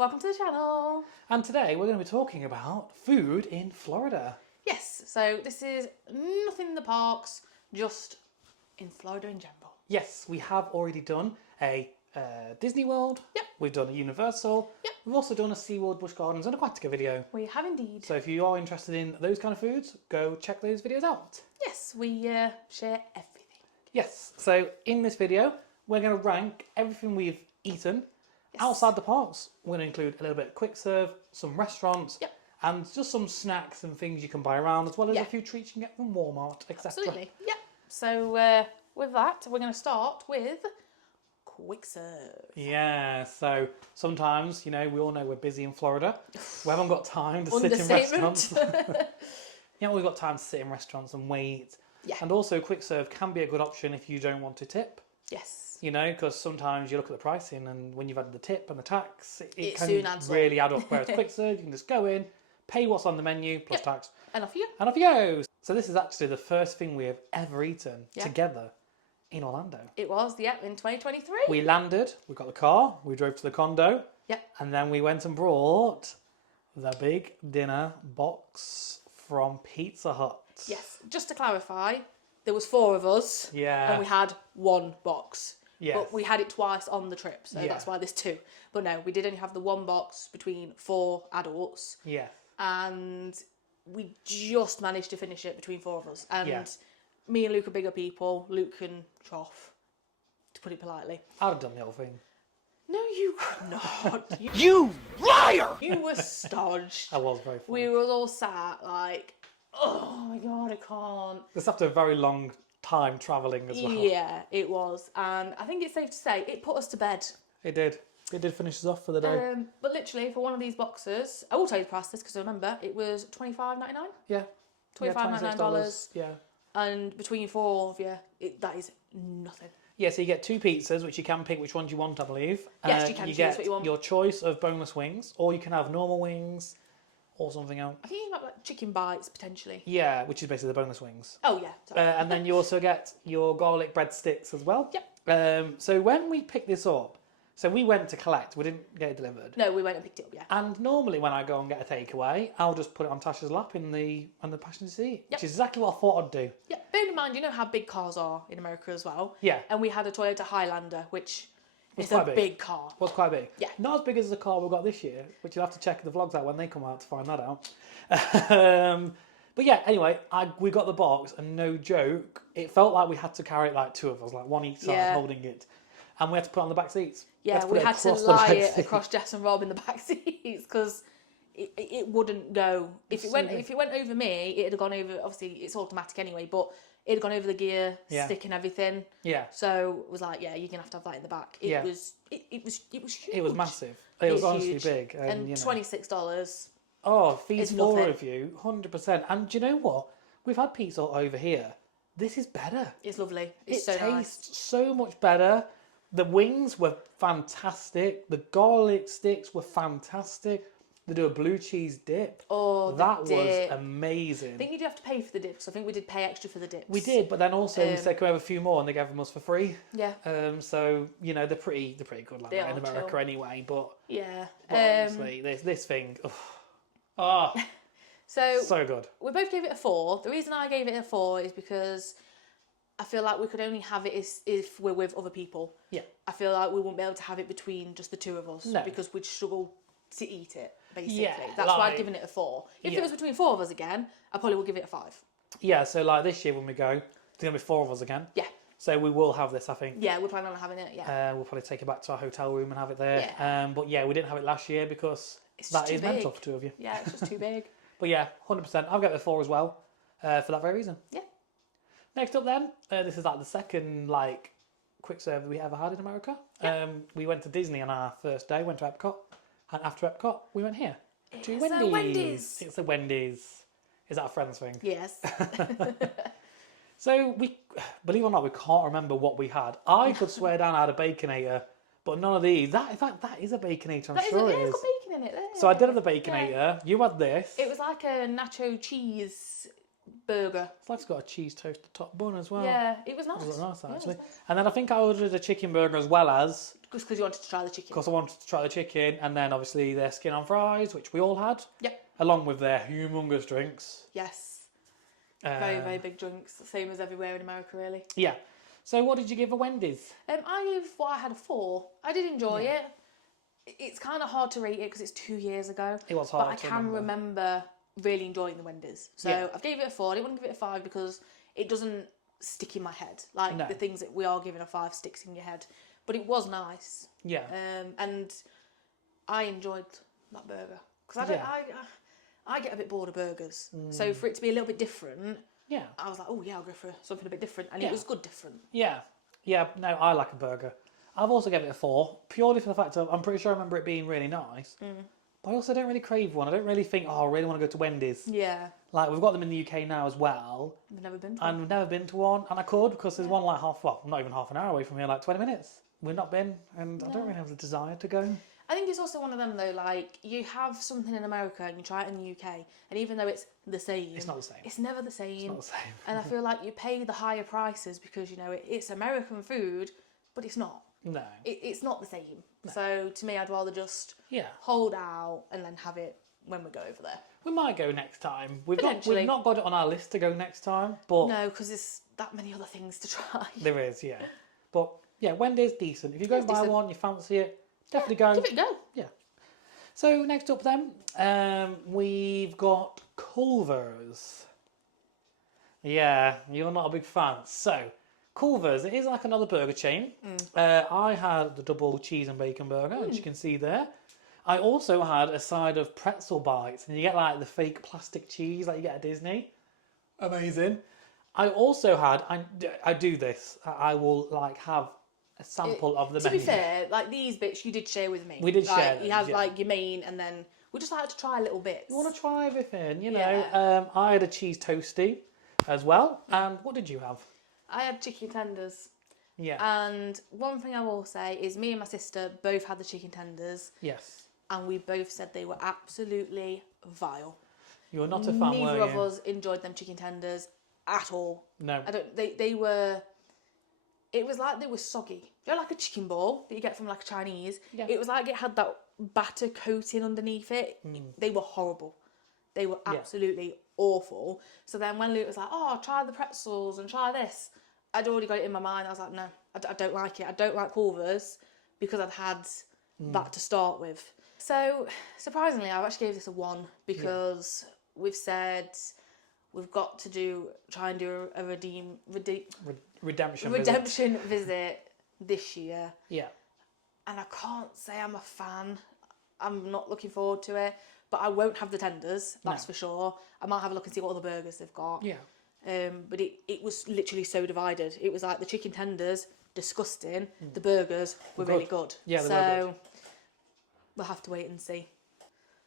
Welcome to the channel. And today we're going to be talking about food in Florida. Yes, so this is nothing in the parks, just in Florida in general. Yes, we have already done a Disney World. Yep. We've done a Universal. Yep. We've also done a SeaWorld, Busch Gardens and Aquatica video. We have indeed. So if you are interested in those kind of foods, go check those videos out. Yes, we share everything. Yes, so in this video, we're going to rank everything we've eaten outside the parks. We're going to include a little bit of quick serve, some restaurants, and just some snacks and things you can buy around, as well as a few treats you can get from Walmart, etc. Absolutely, yeah. So with that, we're going to start with quick serve. Yeah, so sometimes, you know, we all know we're busy in Florida. We haven't got time to sit in restaurants. We've got time to sit in restaurants and wait. Yeah. And also, quick serve can be a good option if you don't want to tip. Yes. You know, because sometimes you look at the pricing and when you've had the tip and the tax, it can soon adds really add up. Whereas quick serve, you can just go in, pay what's on the menu plus tax. And off you go. And off you go. So this is actually the first thing we have ever eaten together in Orlando. It was, in 2023. We landed, we got the car, we drove to the condo. Yep. And then we went and brought the big dinner box from Pizza Hut. Yes, just to clarify, there was 4 of us. Yeah. And we had 1 box. Yes. But we had it twice on the trip, so that's why there's 2. But no, we did only have the 1 box between 4 adults. Yeah. And we just managed to finish it between 4 of us. And me and Luke are bigger people. Luke can trough, to put it politely. I'd have done the whole thing. No, you could not. You liar! You were stodged. I was very funny. We were all sat like, oh my God, I can't. This after a very long time travelling as well. Yeah, it was. And I think it's safe to say it put us to bed. It did. It did finish us off for the day. But literally, for one of these boxes, I will tell you the price of this because I remember, it was $25.99. Yeah. $25.99. Yeah. And between 4 of you, that is nothing. Yeah, so you get 2 pizzas, which you can pick which ones you want, I believe. Yes, you can choose what you want. Your choice of boneless wings, or you can have normal wings, or something else. I think you might like chicken bites, potentially. Yeah, which is basically the boneless wings. Oh, yeah. Sorry. And then you also get your garlic breadsticks as well. Yep. So when we picked this up, so we went to collect, we didn't get it delivered. No, we went and picked it up, yeah. And normally when I go and get a takeaway, I'll just put it on Tasha's lap on the passenger seat, which is exactly what I thought I'd do. Yeah, bear in mind, you know how big cars are in America as well. Yeah. And we had a Toyota Highlander, which is quite a big car. Was quite big. Yeah. Not as big as the car we got this year, which you'll have to check the vlogs out when they come out to find that out. But yeah, anyway, we got the box, and no joke, it felt like we had to carry it like 2 of us, like one each side holding it. And we had to put it on the back seats. Yeah, we had to lie it across Jess and Rob in the back seats because it wouldn't go. If it went over me, it'd have gone over. Obviously, it's automatic anyway, but it'd have gone over the gear stick and everything. Yeah. So it was like, yeah, you're gonna have to have that in the back. It was huge. It was massive. It was honestly huge. big, and you know, $26. Oh, feeds 4 nothing. of you, 100%. And do you know what? We've had pizza over here. This is better. It's lovely. It's It so nice. tastes so much better. The wings were fantastic. The garlic sticks were fantastic. They do a blue cheese dip. Oh, that dip. was amazing. I think you do have to pay for the dips. I think we did pay extra for the dips. We did, but then also we said, can we have a few more? And they gave them us for free. Yeah. So you know they're pretty good like that in America anyway. But yeah. honestly, this thing, so good. We both gave it a 4. The reason I gave it a 4 is because I feel like we could only have it if we're with other people. Yeah. I feel like we wouldn't be able to have it between just the 2 of us because we'd struggle to eat it, basically. Yeah, That's why I've given it a 4. If it was between 4 of us again, I probably would give it a 5. Yeah, so like this year when we go, it's going to be 4 of us again. Yeah. So we will have this, I think. Yeah, we're planning on having it, yeah. We'll probably take it back to our hotel room and have it there. Yeah. But yeah, we didn't have it last year because that is mental for 2 of you. Yeah, it's just too big. But yeah, 100%. I'll get it a 4 as well for that very reason. Yeah. Next up then, this is like the second like quick serve that we ever had in America. Yeah. We went to Disney on our first day, went to Epcot. And after Epcot, we went here to It's Wendy's. a Wendy's. It's a Wendy's. Is that a friend's thing? Yes. So we, believe it or not, we can't remember what we had. I could swear down I had a Baconator, but none of these. In fact, that is a Baconator. I'm sure it is. It's got bacon in it. There. So I did have the Baconator. You had this. It was like a nacho cheese burger. It's like it's got a cheese toast top bun as well. Yeah, it was nice. It was nice Yeah, actually. it was nice. And then I think I ordered a chicken burger as well as Just because you wanted to try the chicken. Because I wanted to try the chicken, and then obviously their skin on fries, which we all had. Yep. Along with their humongous drinks. Yes. Very, very big drinks. Same as everywhere in America, really. Yeah. So what did you give a Wendy's? I had a 4. I did enjoy it. It's kind of hard to rate it because it's 2 years ago. It was hard but I can remember really enjoying the Wendy's. So I've gave it a 4. I didn't want to give it a 5 because it doesn't stick in my head. Like the things that we are giving a 5 sticks in your head. But it was nice. Yeah. And I enjoyed that burger. Because I get a bit bored of burgers. So for it to be a little bit different, I was like, oh yeah, I'll go for something a bit different. And it was good different. Yeah. Yeah, no, I like a burger. I've also given it a 4, purely for the fact of, I'm pretty sure I remember it being really nice. But I also don't really crave one. I don't really think, I really want to go to Wendy's. Yeah. Like, we've got them in the UK now as well. We've never been to one. And we've never been to one. And I could, because there's one like not even half an hour away from here, like 20 minutes. We've not been, and I don't really have the desire to go. I think it's also one of them though, like, you have something in America and you try it in the UK, and even though it's the same... It's not the same. It's never the same. It's not the same. And I feel like you pay the higher prices because, you know, it's American food, but it's not. No. It's not the same. No. So, to me, I'd rather just hold out and then have it when we go over there. We might go next time. We've not got it on our list to go next time, but... No, because there's that many other things to try. There is, yeah. But, yeah, Wendy's decent. If you go and buy one, you fancy it, definitely go. Give it a go. Yeah. So next up then, we've got Culver's. Yeah, you're not a big fan. So, Culver's, it is like another burger chain. I had the double cheese and bacon burger, as you can see there. I also had a side of pretzel bites, and you get like the fake plastic cheese like you get at Disney. Amazing. I also had, I do this, I will like have a sample of the menu. To be fair, like these bits you did share with me. We did share them, you had like your main, and then we just like to try little bits. You want to try everything, you know. I had a cheese toastie as well. And what did you have? I had chicken tenders. Yeah. And one thing I will say is me and my sister both had the chicken tenders. Yes. And we both said they were absolutely vile. You're not a fan, were you? Neither of us enjoyed them chicken tenders at all. No. I don't. They were. It was like they were soggy. You know, like a chicken ball that you get from like a Chinese. Yeah. It was like it had that batter coating underneath it. They were horrible. They were absolutely awful. So then when Luke was like, "Oh, try the pretzels and try this," I'd already got it in my mind. I was like, "No, I don't like it. I don't like Culver's because I'd had that to start with." So surprisingly, I actually gave this a 1 because we've said we've got to try and do a redemption visit this year. Yeah. And I can't say I'm a fan. I'm not looking forward to it. But I won't have the tenders, that's for sure. I might have a look and see what other burgers they've got. Yeah. But it was literally so divided. It was like the chicken tenders, disgusting. The burgers were really good. Yeah, they were good. We'll have to wait and see.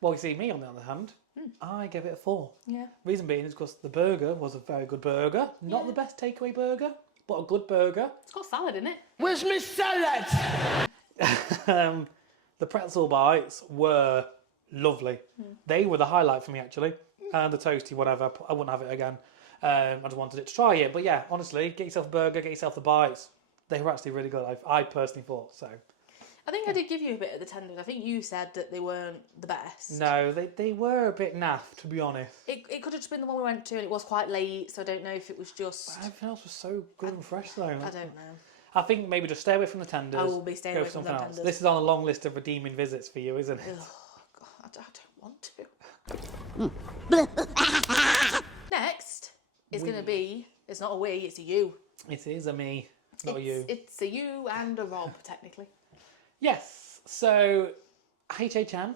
Well, you see, me on the other hand, I gave it a 4. Yeah. Reason being is because the burger was a very good burger. Not the best takeaway burger, but a good burger. It's got salad in it. Where's my salad? The pretzel bites were lovely. They were the highlight for me, actually. And the toasty, whatever. I wouldn't have it again. I just wanted it to try it. But yeah, honestly, get yourself a burger, get yourself the bites. They were actually really good, I personally thought, so... I think I did give you a bit of the tenders. I think you said that they weren't the best. No, they were a bit naff, to be honest. It could have just been the one we went to, and it was quite late, so I don't know if it was just... Everything else was so good and fresh, though. I don't know. I think maybe just stay away from the tenders. I will be staying away from the tenders. This is on a long list of redeeming visits for you, isn't it? Oh, God, I don't want to. Next is going to be... It's not a we, it's a you. It is a me, not a you. It's a you and a Rob, technically. Yes, so HHM,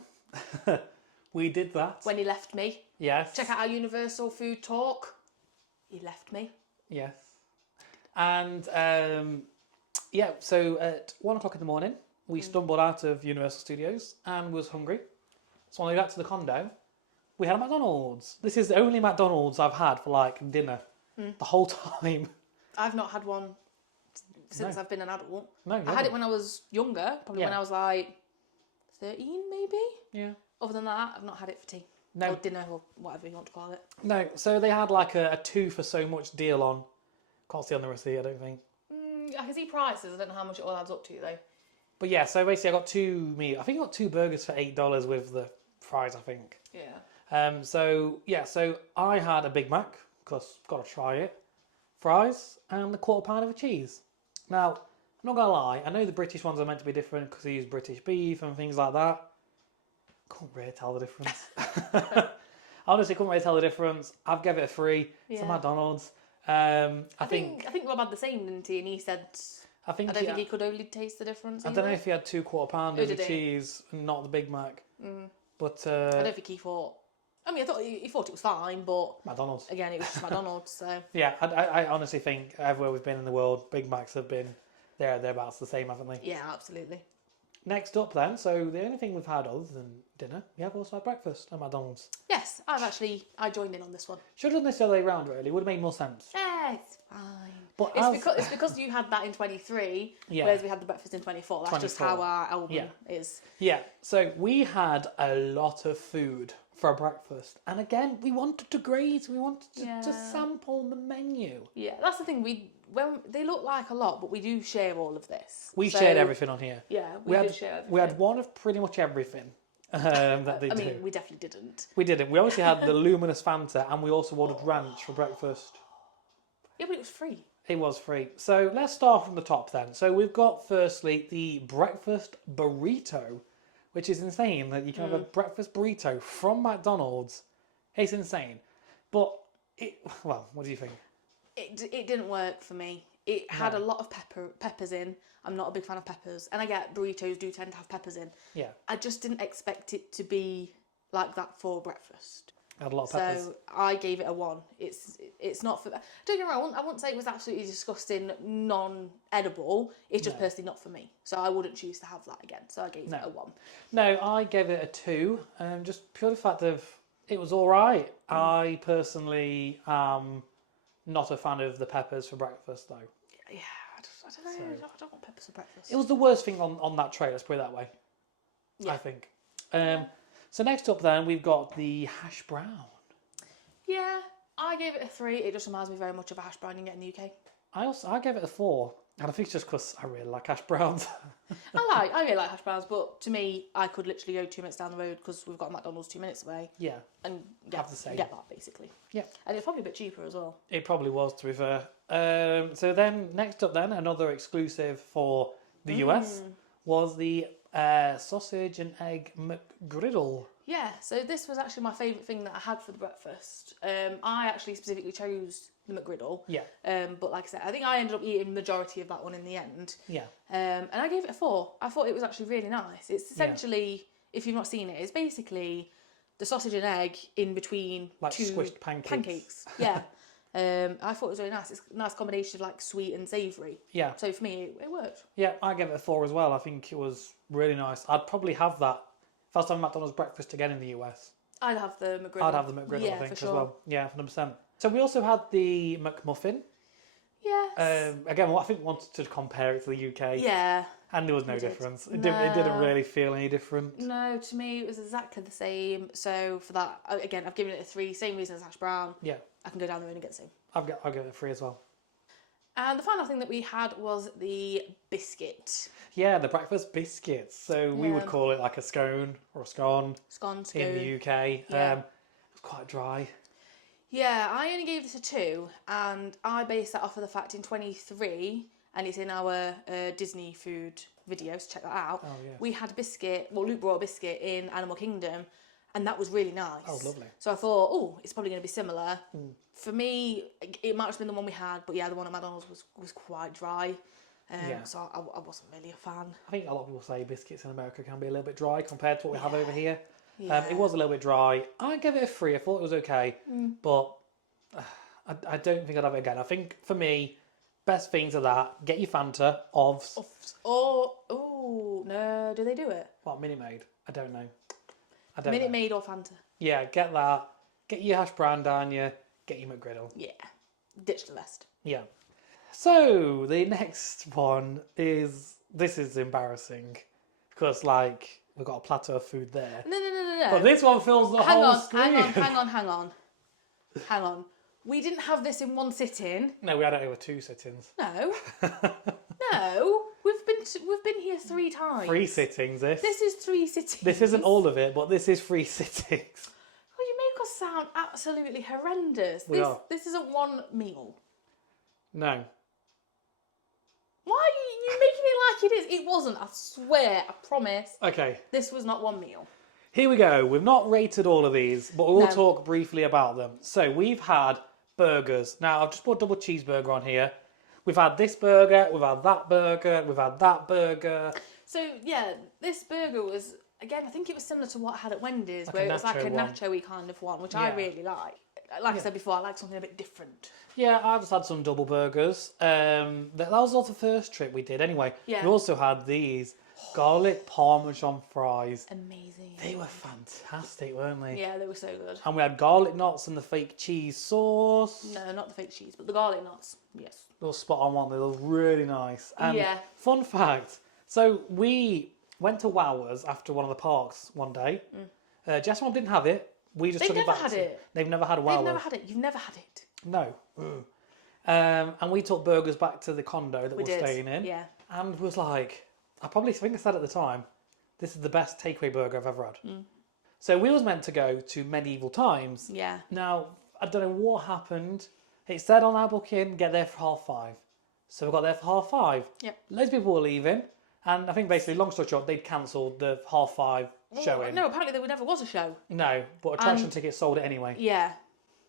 we did that. When he left me. Yes. Check out our Universal Food Talk. He left me. Yes. And, so at 1 o'clock in the morning, we stumbled out of Universal Studios and was hungry. So when we got to the condo, we had a McDonald's. This is the only McDonald's I've had for, like, dinner the whole time. I've not had one since I've been an adult. No, I had it when I was younger, probably when I was like 13 maybe. Yeah. Other than that, I've not had it for tea. No. Or dinner or whatever you want to call it. No, so they had like a 2 for so much deal on. Can't see on the receipt, I don't think. I can see prices. I don't know how much it all adds up to though. But yeah, so basically I got I think I got 2 burgers for $8 with the fries, I think. Yeah. So I had a Big Mac, because got to try it, fries, and a quarter pound of cheese. Now, I'm not going to lie, I know the British ones are meant to be different because they use British beef and things like that. Couldn't really tell the difference. Honestly, couldn't really tell the difference. I've given it a 3. It's a McDonald's. I think Rob had the same, didn't he? And he said, I don't think he could only taste the difference. I don't know if he had 2 quarter pounders of cheese and not the Big Mac. But I don't think he thought. I mean, I thought he thought it was fine, but McDonald's. Again, it was just McDonald's. So yeah, I honestly think everywhere we've been in the world, Big Macs have been thereabouts the same, haven't they? Yeah, absolutely. Next up then, so the only thing we've had other than dinner, we have also had breakfast at McDonald's. Yes, I joined in on this one. Should have done this the other way around, really. Would have made more sense. Yeah, it's fine. But it's because you had that in 23, whereas we had the breakfast in 24. That's 24. Just how our album is. Yeah, so we had a lot of food for breakfast. And again, we wanted to graze. We wanted to sample the menu. Yeah, that's the thing. When they look like a lot, but we do share all of this. We shared everything on here. Yeah, we did share everything. We had one of pretty much everything that they do. I mean, we definitely didn't. We didn't. We obviously had the luminous Fanta, and we also ordered ranch for breakfast. Yeah, but it was free. It was free. So let's start from the top then. So we've got firstly the breakfast burrito, which is insane that you can have a breakfast burrito from McDonald's. It's insane. But what do you think? It didn't work for me. It had a lot of peppers in. I'm not a big fan of peppers. And I get burritos do tend to have peppers in. Yeah. I just didn't expect it to be like that for breakfast. It had a lot of peppers. So I gave it a 1. It's not for... Don't get me wrong, I wouldn't say it was absolutely disgusting, non-edible. It's just personally not for me. So I wouldn't choose to have that again. So I gave it a 1. No, I gave it a 2. Just purely the fact of it was all right. I personally am not a fan of the peppers for breakfast, though. Yeah, I don't know. I don't want peppers for breakfast. It was the worst thing on that tray, let's put it that way. Yeah. I think. So next up then, we've got the hash brown. Yeah, I gave it a 3. It just reminds me very much of a hash brown you get in the UK. I gave it a 4. And I think it's just because I really like hash browns. I really like hash browns, but to me, I could literally go 2 minutes down the road because we've got McDonald's 2 minutes away. Yeah. And get that, basically. Yeah. And it's probably a bit cheaper as well. It probably was, to be fair. So then, next up then, another exclusive for the US was the sausage and egg McGriddle. Yeah, so this was actually my favourite thing that I had for the breakfast. I actually specifically chose the McGriddle. Yeah. But like I said, I think I ended up eating majority of that one in the end. Yeah. And I gave it a 4. I thought it was actually really nice. It's essentially, if you've not seen it, it's basically the sausage and egg in between like 2 squished pancakes. Yeah. I thought it was really nice. It's a nice combination of like sweet and savoury. Yeah. So for me, it worked. Yeah, I gave it a 4 as well. I think it was really nice. I'd probably have that if I was having McDonald's breakfast again in the US. I'd have the McGriddle. I'd have the McGriddle, I think, as well. Yeah, 100%. So we also had the McMuffin. Yes. Again, I think we wanted to compare it to the UK. Yeah. And there was no difference. It didn't really feel any different. No, to me it was exactly the same. So for that, again, I've given it a 3. Same reason as hash brown. Yeah. I can go down the road and get the same. I'll give it a 3 as well. And the final thing that we had was the biscuit. Yeah, the breakfast biscuits. So we would call it like a scone or a scone. Scone. In the UK. Yeah. It was quite dry. Yeah, I only gave this a 2, and I based that off of the fact in 23, and it's in our Disney food videos, check that out. Oh, yeah. We had a biscuit, Luke brought a biscuit in Animal Kingdom, and that was really nice. Oh, lovely. So I thought, it's probably going to be similar. For me, it might have been the one we had, but yeah, the one at McDonald's was quite dry. So I wasn't really a fan. I think a lot of people say biscuits in America can be a little bit dry compared to what we have over here. Yeah. It was a little bit dry. I gave it a 3. I thought it was okay, but I don't think I'd have it again. I think for me, best things are that get your Fanta, Ovs. No, do they do it? What, Minute Maid? I don't know. Minute Maid or Fanta? Yeah, get that. Get your hash brown down you. Get your McGriddle. Yeah, ditch the rest. Yeah. So the next one is, this is embarrassing because we've got a platter of food there. No. But this one fills the whole screen. Hang on. We didn't have this in one sitting. No, we had it over 2 sittings. No. No. We've been We've been here 3 times. 3 sittings, this. This is 3 sittings. This isn't all of it, but this is 3 sittings. Well, you make us sound absolutely horrendous. This isn't one meal. No. Why are you making it like it is? It wasn't, I swear, I promise. Okay. This was not one meal. Here we go. We've not rated all of these, but we'll talk briefly about them. So we've had burgers. Now, I've just put a double cheeseburger on here. We've had this burger, we've had that burger, we've had that burger. So, yeah, this burger was, again, I think it was similar to what I had at Wendy's, where it was like a nacho-y kind of one, which I really like. Like I said before, I like something a bit different. Yeah, I've just had some double burgers. That was also the first trip we did anyway. Yeah. We also had these garlic parmesan fries. Amazing. They were fantastic, weren't they? Yeah, they were so good. And we had garlic knots and the fake cheese sauce. No, not the fake cheese, but the garlic knots. Yes. They were spot on, weren't they? They were really nice. And fun fact, so we went to Wowers after one of the parks one day. Jess and Mum didn't have it. We just took it back. They've never had a Wowers. They've never had it. You've never had it. No. And we took burgers back to the condo that we're staying in. Yeah. And was like, I think I said at the time, this is the best takeaway burger I've ever had. So we was meant to go to Medieval Times. Yeah. Now, I don't know what happened. It said on our booking, get there for 5:30. So we got there for 5:30. Yep. Loads of people were leaving. And I think basically, long story short, they'd cancelled the 5:30 showing. No, apparently there never was a show. No, but attraction tickets sold it anyway. Yeah.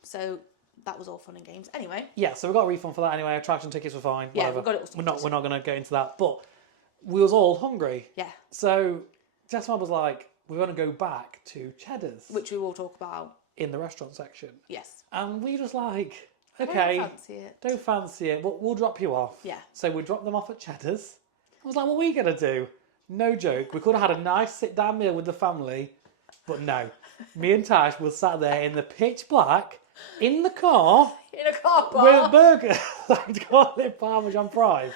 So that was all fun and games. Anyway. Yeah, so we got a refund for that anyway. Attraction tickets were fine. Yeah, whatever. we got it all sorted. We're not going to go into that. But we was all hungry. Yeah. So Jess and I was like, we want to go back to Cheddar's. Which we will talk about. In the restaurant section. Yes. And we just like, okay. Don't fancy it, but we'll drop you off. Yeah. So we dropped them off at Cheddar's. I was like, what are we going to do? No joke. We could have had a nice sit-down meal with the family. But no. Me and Tash were sat there in the pitch black, in the car. In a car park. With a burger. Like garlic parmesan fries.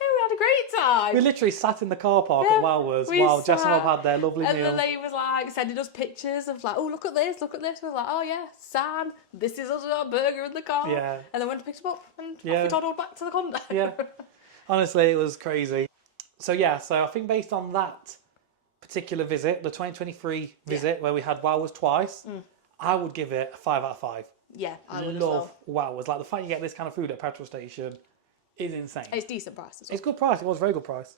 We had a great time. We literally sat in the car park at Wowers while Jess and Rob had their lovely meal. And the lady was like sending us pictures of like, oh, look at this, look at this. We was like, oh yeah, Sam, this is us with our burger in the car. Yeah. And then went to pick them up and off we toddled back to the condo. Yeah. Honestly, it was crazy. So yeah, I think based on that particular visit, the 2023 visit where we had Wowers twice, I would give it a 5 out of 5. Yeah, I would love Wowers. Like the fact you get this kind of food at a petrol station is insane. It's decent price as well. It's good price. It was a very good price.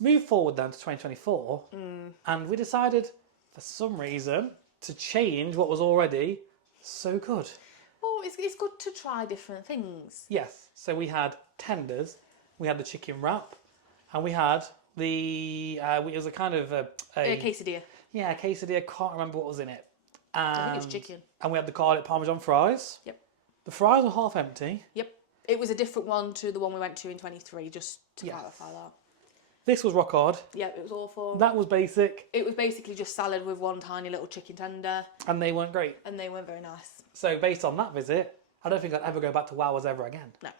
Move forward then to 2024, and we decided, for some reason, to change what was already so good. Well, it's good to try different things. Yes. So we had tenders, we had the chicken wrap, and we had the it was a kind of a quesadilla. Yeah, a quesadilla. Can't remember what was in it. I think it was chicken. And we had the garlic parmesan fries. Yep. The fries were half empty. Yep. It was a different one to the one we went to in 23, just to clarify that. This was rock hard. Yeah, it was awful. That was basic. It was basically just salad with one tiny little chicken tender. And they weren't great. And they weren't very nice. So based on that visit, I don't think I'd ever go back to Wowers ever again. No.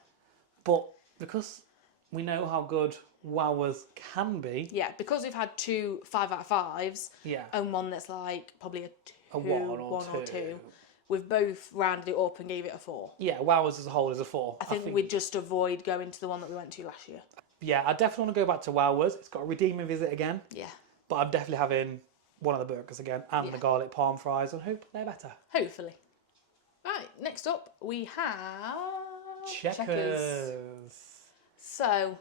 But because we know how good Wowers can be. Yeah, because we've had 2 5 out of 5s. Yeah. And one that's like probably a 1 or 2. We've both rounded it up and gave it a 4. Yeah, Wowers as a whole is a 4. I think we'd just avoid going to the one that we went to last year. Yeah, I definitely want to go back to Wowers. It's got a redeeming visit again. Yeah. But I'm definitely having one of the burgers again and the garlic parm fries and hope they're better. Hopefully. Right, next up we have Checkers. So,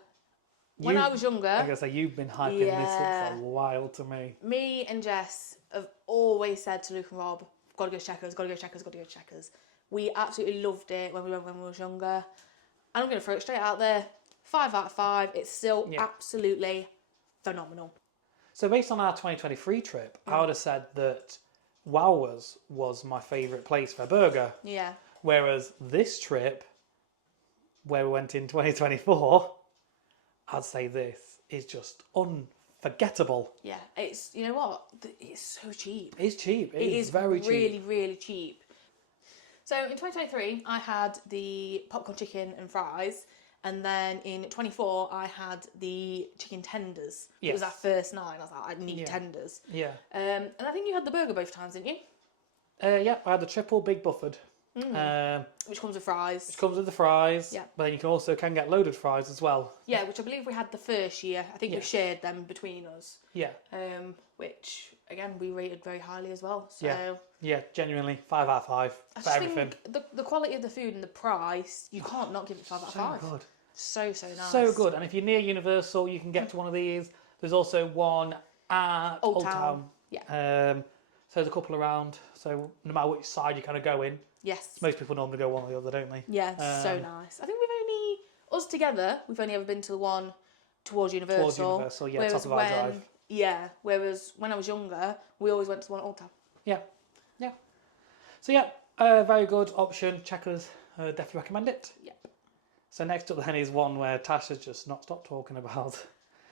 when I was younger... I guess you've been hyping this up for a while to me. Me and Jess have always said to Luke and Rob, gotta go Checkers, gotta go Checkers, gotta go Checkers. We absolutely loved it when we went when we was younger. And I'm going to throw it straight out there. 5 out of 5. It's still absolutely phenomenal. So based on our 2023 trip, I would have said that Wowers was my favourite place for a burger. Yeah. Whereas this trip, where we went in 2024, I'd say this is just unforgettable. Yeah, it's, you know what? It's so cheap. It's cheap. It is very cheap. Really, really cheap. So in 2023, I had the popcorn chicken and fries. And then in 24, I had the chicken tenders. Yes. It was our first night. I was like, I need tenders. Yeah. And I think you had the burger both times, didn't you? Yeah, I had the triple big buffered. Which comes with fries. Which comes with the fries. Yeah. But then you can get loaded fries as well. Yeah, which I believe we had the first year. I think we shared them between us. Yeah. Which again we rated very highly as well. So yeah, genuinely 5 out of 5 for everything. Think the quality of the food and the price, you can't not give it 5 out of 5. Good. So nice. So good. And if you're near Universal, you can get to one of these. There's also one at Old Town. Yeah. So there's a couple around. So no matter which side you kind of go in. Yes. Most people normally go one or the other, don't they? Yeah, so nice. I think us together, we've only ever been to the one towards Universal. Towards Universal, yeah, top of our drive. Yeah, whereas when I was younger, we always went to the one at Old Town. Yeah. So very good option. Checkers, definitely recommend it. Yep. So next up then is one where Tash has just not stopped talking about.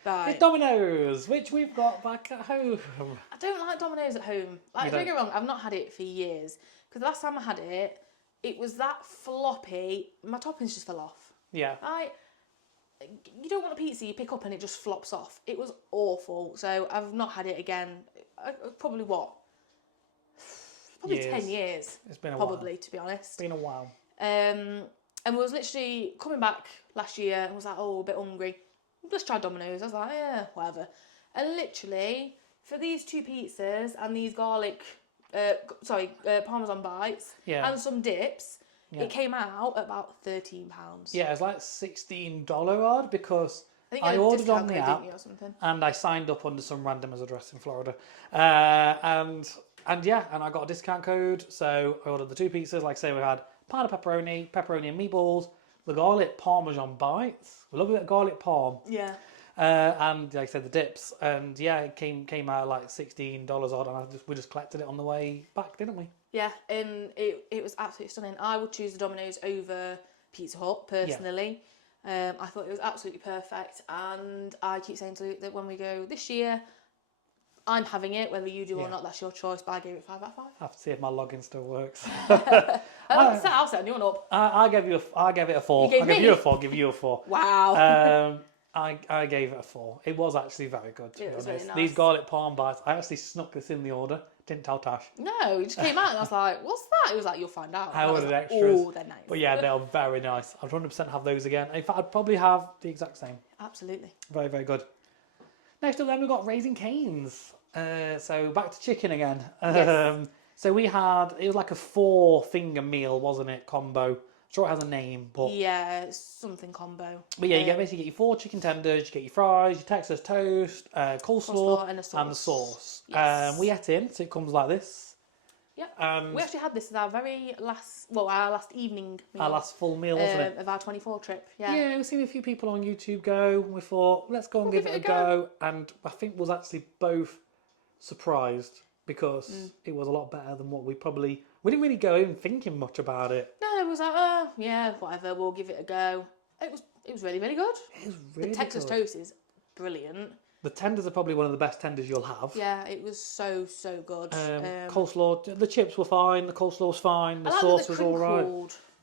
Right. It's Domino's, which we've got back at home. I don't like Domino's at home. Like, don't get me wrong, I've not had it for years. Because the last time I had it, it was that floppy. My toppings just fell off. Yeah. You don't want a pizza you pick up and it just flops off. It was awful. So I've not had it again. Probably what? Probably years. 10 years. It's been a probably, while. To be honest. It's been a while. And we was literally coming back last year and was like, a bit hungry. Let's try Domino's. I was like, yeah, whatever. And literally, for these 2 pizzas and these garlic, Parmesan bites and some dips, it came out at about £13. Yeah, it's like $16 odd because I ordered on the app and I signed up under some randomer's address in Florida. And I got a discount code. So I ordered the 2 pizzas. Like I say, we had pie of pepperoni and meatballs, the garlic Parmesan bites. We love a bit of garlic parm. Yeah. And like I said, the dips. And yeah, it came out like $16 odd. And we just collected it on the way back, didn't we? Yeah, and it was absolutely stunning. I would choose the Domino's over Pizza Hut, personally. Yeah. I thought it was absolutely perfect. And I keep saying to Luke that when we go this year, I'm having it. Whether you do or not, that's your choice. But I gave it 5 out of 5. I have to see if my login still works. I'll set a new one up. I gave it a 4. You gave me? Give you a 4. Wow. I gave it a 4. It was actually very good, to be honest. Really nice. These garlic parm bites, I actually snuck this in the order. Didn't tell Tash. No, it just came out and I was like, what's that? It was like, you'll find out. I ordered extras. Oh, they're nice. But yeah, they're very nice. I'd 100% have those again. In fact, I'd probably have the exact same. Absolutely. Very, very good. Next up then, we've got Raising Cane's. So back to chicken again. Yes. So we had, it was like a 4-finger meal, wasn't it? Combo. I'm sure it has a name, but... Yeah, it's something combo. But yeah, you basically get your 4 chicken tenders, you get your fries, your Texas toast, coleslaw, and the sauce. Yes. We ate in, so it comes like this. Yeah. We actually had this as our last evening meal. Our last full meal, wasn't it? Of our 24 trip, yeah. Yeah, we've seen a few people on YouTube go, and we thought, let's go and give it a go. And I think was actually both surprised because it was a lot better than what we didn't really go in thinking much about it. No, it was like, yeah, whatever, we'll give it a go. It was really, really good. It was really The Texas toast is brilliant. The tenders are probably one of the best tenders you'll have. Yeah, it was so good. Coleslaw, the chips were fine, the coleslaw was fine, the sauce was all right.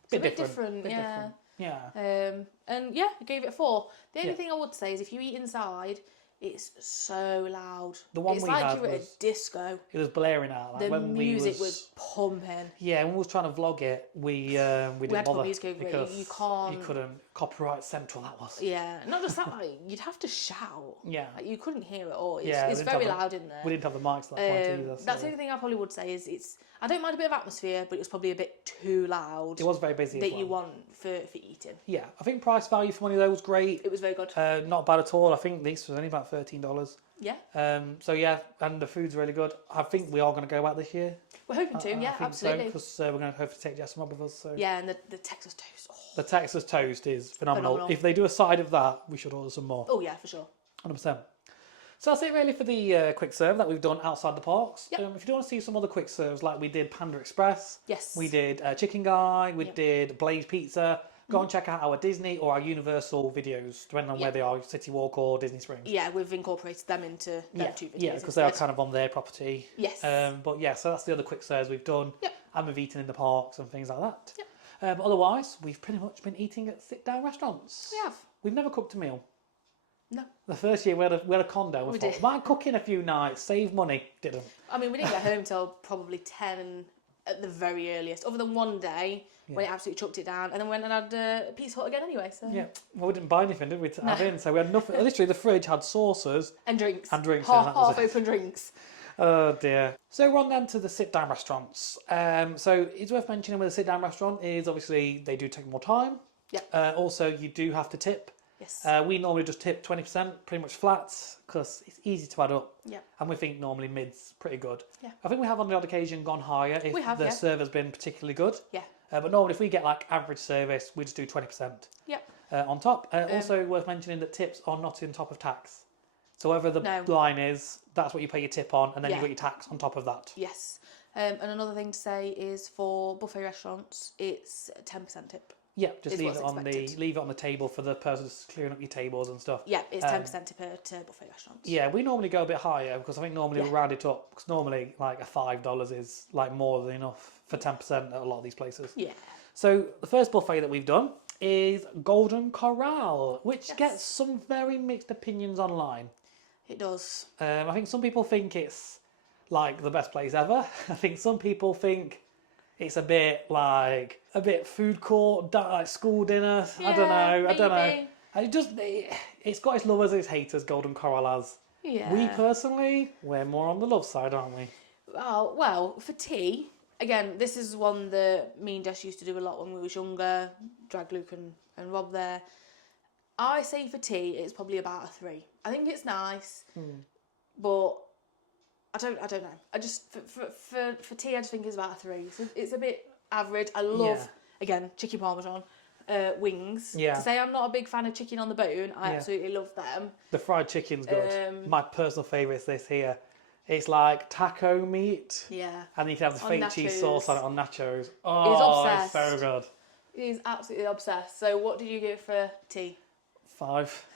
It's a bit different, yeah. Yeah. And yeah, I gave it a 4. The only thing I would say is if you eat inside, it's so loud. The one it's we like had you were at a was- disco. It was blaring out. Like The when music was pumping. Yeah, when we was trying to vlog it, we didn't had to put bother music over it. because You can't- You couldn't. Copyright central, that was. Yeah, not just that, like, you'd have to shout. Yeah. Like, you couldn't hear it all. It's, Yeah, it's we didn't very have loud in there. We didn't have the mics at that point either. So. That's the only thing I probably would say is I don't mind a bit of atmosphere, but it was probably a bit too loud. It was very busy that as well. you want for eating. Yeah, I think price value for money though was great. It was very good. Not bad at all. I think this was only about $13. Yeah. So yeah, and the food's really good. I think we are going to go out this year. We're hoping to, yeah, absolutely. Because we're going to hopefully take Jess and Rob with us. So. Yeah, and the Texas toast. Oh. The Texas toast is phenomenal. If they do a side of that, we should order some more. Oh yeah, for sure. 100%. So that's it really for the quick serve that we've done outside the parks. Yep. If you do want to see some other quick serves, like we did Panda Express. Yes. We did Chicken Guy. We did Blaze Pizza. Go and check out our Disney or our Universal videos, depending on where they are, City Walk or Disney Springs. Yeah, we've incorporated them into them 2 videos. Yeah, because they are kind of on their property. Yes. But yeah, so that's the other quick serves we've done. Yep. And we've eaten in the parks and things like that. Yep. But otherwise, we've pretty much been eating at sit-down restaurants. We have. We've never cooked a meal. No. The first year we had a condo. We thought, did. might cook in a few nights, save money. Didn't. I mean, we didn't get home till probably 10 at the very earliest, other than one day when it absolutely chucked it down, and then went and had a Pizza Hut again anyway. So yeah, well, we didn't buy anything, did we, to have in? So we had nothing. Literally, the fridge had saucers and drinks, and drinks, half open drinks. Oh dear. So we're on then to the sit-down restaurants. So it's worth mentioning with a sit-down restaurant is obviously they do take more time. Yeah. Also, you do have to tip. Yes. We normally just tip 20%, pretty much flats, because it's easy to add up. Yeah. And we think normally mid's pretty good. Yeah. I think we have on the odd occasion gone higher if the server's been particularly good. Yeah. But normally if we get like average service, we just do 20%. Yeah. On top. Also worth mentioning that tips are not on top of tax. So whatever the line is, that's what you pay your tip on, and then you've got your tax on top of that. Yes. And another thing to say is for buffet restaurants, it's 10% tip. Yeah, just leave it on the table for the person that's clearing up your tables and stuff. Yeah, it's 10% tip to buffet restaurants. Yeah, we normally go a bit higher because I think normally we round it up because normally like a $5 is like more than enough for 10% at a lot of these places. Yeah. So the first buffet that we've done is Golden Corral, which gets some very mixed opinions online. It does. I think some people think it's like the best place ever. I think some people think it's a bit food court, like school dinner. Yeah, I don't know. It's got its lovers and its haters, Golden Corral has. Yeah. We personally, we're more on the love side, aren't we? Oh, well, for tea, again, this is one that me and Jess used to do a lot when we was younger, drag Luke and Rob there. I say for tea, it's probably about a 3. I think it's nice, but I don't know. I just for tea, I just think it's about a 3. So it's a bit average. I love again chicken parmesan wings. Yeah. To say I'm not a big fan of chicken on the bone, I absolutely love them. The fried chicken's good. My personal favourite is this here. It's like taco meat. Yeah. And you can have the fake cheese sauce on it on nachos. He's obsessed. It's so good. He's absolutely obsessed. So what did you give for tea? 5.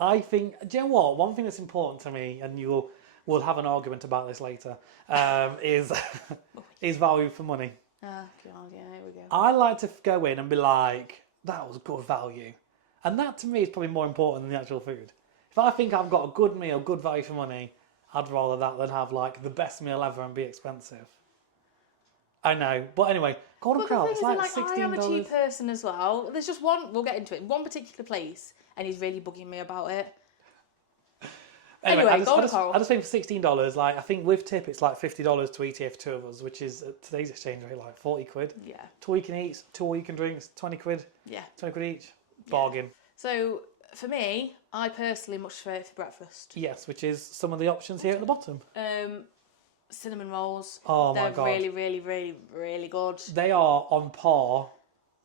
I think, do you know what? One thing that's important to me, and we'll have an argument about this later, is value for money. Oh, God, yeah, here we go. I like to go in and be like, that was good value. And that to me is probably more important than the actual food. If I think I've got a good meal, good value for money, I'd rather that than have like the best meal ever and be expensive. I know. But anyway, Golden Corral, it's like $16. I am a cheap person as well. There's just one, we'll get into it, one particular place, and he's really bugging me about it. Anyway, I just think for $16, like I think with tip it's like $50 to eat here for 2 of us, which is at today's exchange rate like 40 quid. Yeah. 2 you can eat, 2 you can drinks, 20 quid. Yeah. 20 quid each. Bargain. Yeah. So for me, I personally much prefer it for breakfast. Yes, which is some of the options here at the bottom. Cinnamon rolls. Oh my God. They're really, really, really, really good. They are on par,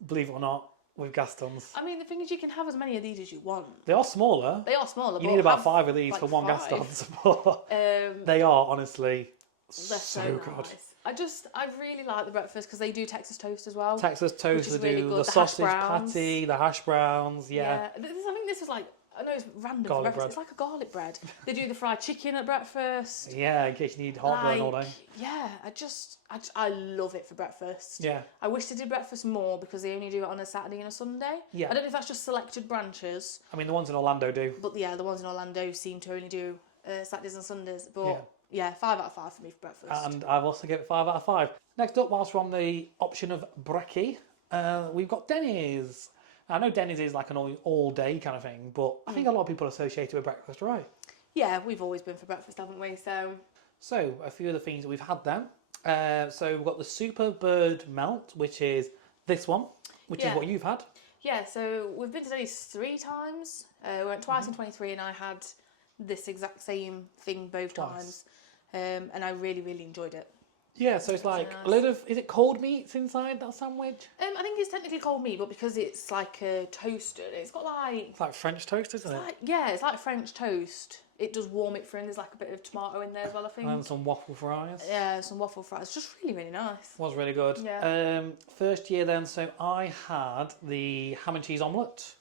believe it or not, with Gaston's. I mean, the thing is, you can have as many of these as you want. They are smaller. You need about 5 of these for one 5. Gaston's. They are honestly so good. Nice. I really like the breakfast because they do Texas toast as well. Texas toast, they really do good. the sausage patty, the hash browns, yeah. I think this is like, I know it's random Garlic for breakfast. bread. It's like a garlic bread. They do the fried chicken at breakfast. Yeah, in case you need heartburn all day. Yeah, I love it for breakfast. Yeah. I wish they did breakfast more because they only do it on a Saturday and a Sunday. Yeah. I don't know if that's just selected branches. I mean, the ones in Orlando do. But yeah, the ones in Orlando seem to only do Saturdays and Sundays. But yeah, 5 out of 5 for me for breakfast. And I've also given it 5 out of 5. Next up, whilst we're on the option of brekkie, we've got Denny's. I know Denny's is like an all-day kind of thing, but I think a lot of people associate it with breakfast, right? Yeah, we've always been for breakfast, haven't we? So a few of the things that we've had then. So we've got the Super Bird Melt, which is this one, which is what you've had. Yeah, so we've been to Denny's 3 times. We went twice in 23 and I had this exact same thing both times. And I really, really enjoyed it. Yeah, so it's like a load of, is it cold meats inside that sandwich? I think it's technically cold meat, but because it's like toasted, it's got like... It's like French toast, isn't it? It's like French toast. It does warm it for in. There's like a bit of tomato in there as well, I think. And some waffle fries. Yeah, some waffle fries. Just really, really nice. Was really good. Yeah. First year then, so I had the ham and cheese omelette.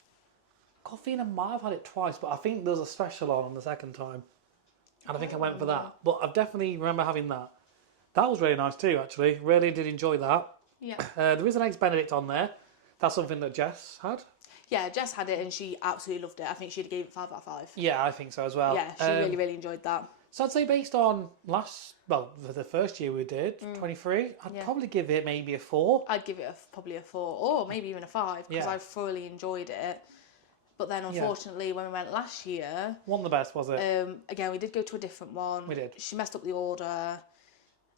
Coffee and I might have had it twice, but I think there was a special on the second time. And I think I went for that. But I definitely remember having that. That was really nice too, actually. Really did enjoy that. Yeah. There is an Eggs Benedict on there. That's something that Jess had. Yeah, Jess had it and she absolutely loved it. I think she'd gave it 5 out of 5. Yeah, I think so as well. Yeah, she really, really enjoyed that. So I'd say based on the first year we did, 23, I'd probably give it maybe a 4. I'd give it probably a 4 or maybe even a 5 because I thoroughly enjoyed it. But then unfortunately when we went last year... Wasn't the best, was it? Again, we did go to a different one. We did. She messed up the order.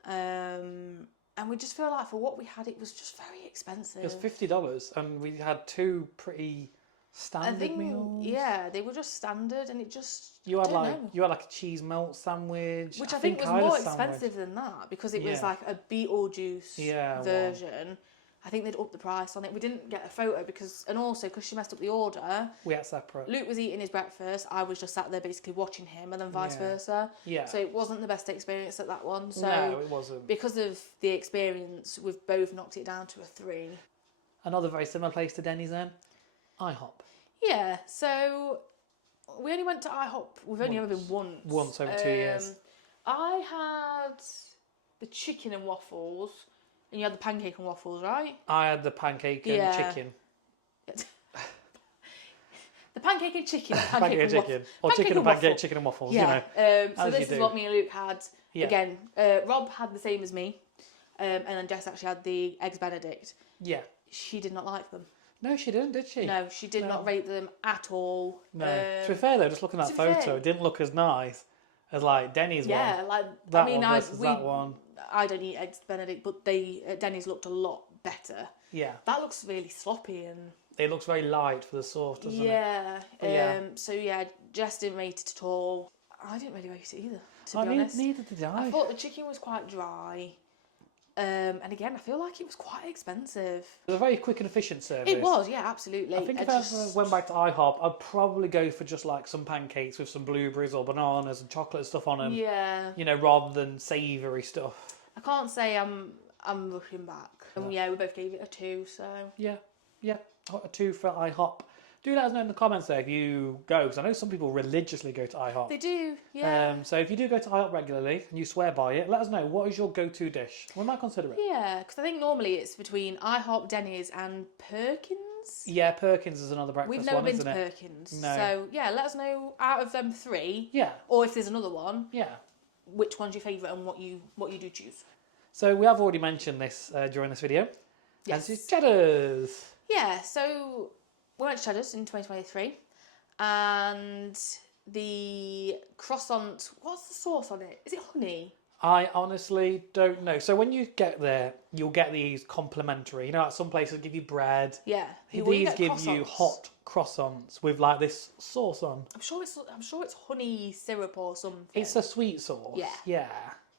And we just feel like for what we had, it was just very expensive. It was $50 and we had 2 pretty standard meals. Yeah, they were just standard and it just... You had like a cheese melt sandwich. Which I think was more expensive than that because it was like a Beetlejuice version. I think they'd up the price on it. We didn't get a photo because she messed up the order. We ate separate. Luke was eating his breakfast. I was just sat there basically watching him and then vice versa. Yeah. So it wasn't the best experience at that one. So no, it wasn't. Because of the experience, we've both knocked it down to a 3. Another very similar place to Denny's then, IHOP. Yeah, so we only went to IHOP. We've only ever been once. Once over 2 years. I had the chicken and waffles. And you had the pancake and waffles, right? I had the pancake and chicken. The pancake and chicken. Pancake and chicken. Or chicken and pancake, chicken and waffles, yeah. you know. So this is what me and Luke had. Yeah. Again, Rob had the same as me. And then Jess actually had the Eggs Benedict. Yeah. She did not like them. No, she didn't, did she? No, she did not rate them at all. No. To be fair though, just looking at that photo, it didn't look as nice as like Denny's one. Yeah, like that one versus that one. I don't eat Eggs Benedict, but Denny's looked a lot better. Yeah. That looks really sloppy and... It looks very light for the sauce, doesn't it? Yeah. So yeah, Jess didn't rate it at all. I didn't really rate it either, to be honest. Neither did I. I thought the chicken was quite dry. And again, I feel like it was quite expensive. It was a very quick and efficient service. It was, yeah, absolutely. I think if I ever went back to IHOP, I'd probably go for just like some pancakes with some blueberries or bananas and chocolate stuff on them. Yeah. You know, rather than savoury stuff. I can't say I'm looking back. And we both gave it a 2, so... Yeah, a 2 for IHOP. Do let us know in the comments there if you go, because I know some people religiously go to IHOP. They do, yeah. So if you do go to IHOP regularly and you swear by it, let us know. What is your go-to dish? We might consider it. Yeah, because I think normally it's between IHOP, Denny's and Perkins. Yeah, Perkins is another breakfast one, We've never been to it? Perkins. No. So, yeah, let us know out of them 3. Yeah. Or if there's another one. Yeah. Which one's your favourite and what you do choose. So we have already mentioned this during this video. Yes. And it's Cheddar's. Yeah, so we went to Cheddar's in 2023 and the croissant, what's the sauce on it? Is it honey? I honestly don't know. So when you get there, you'll get these complimentary. You know, like some places give you bread. Yeah. These give you hot croissants with like this sauce on. I'm sure it's honey syrup or something. It's a sweet sauce. Yeah. Yeah.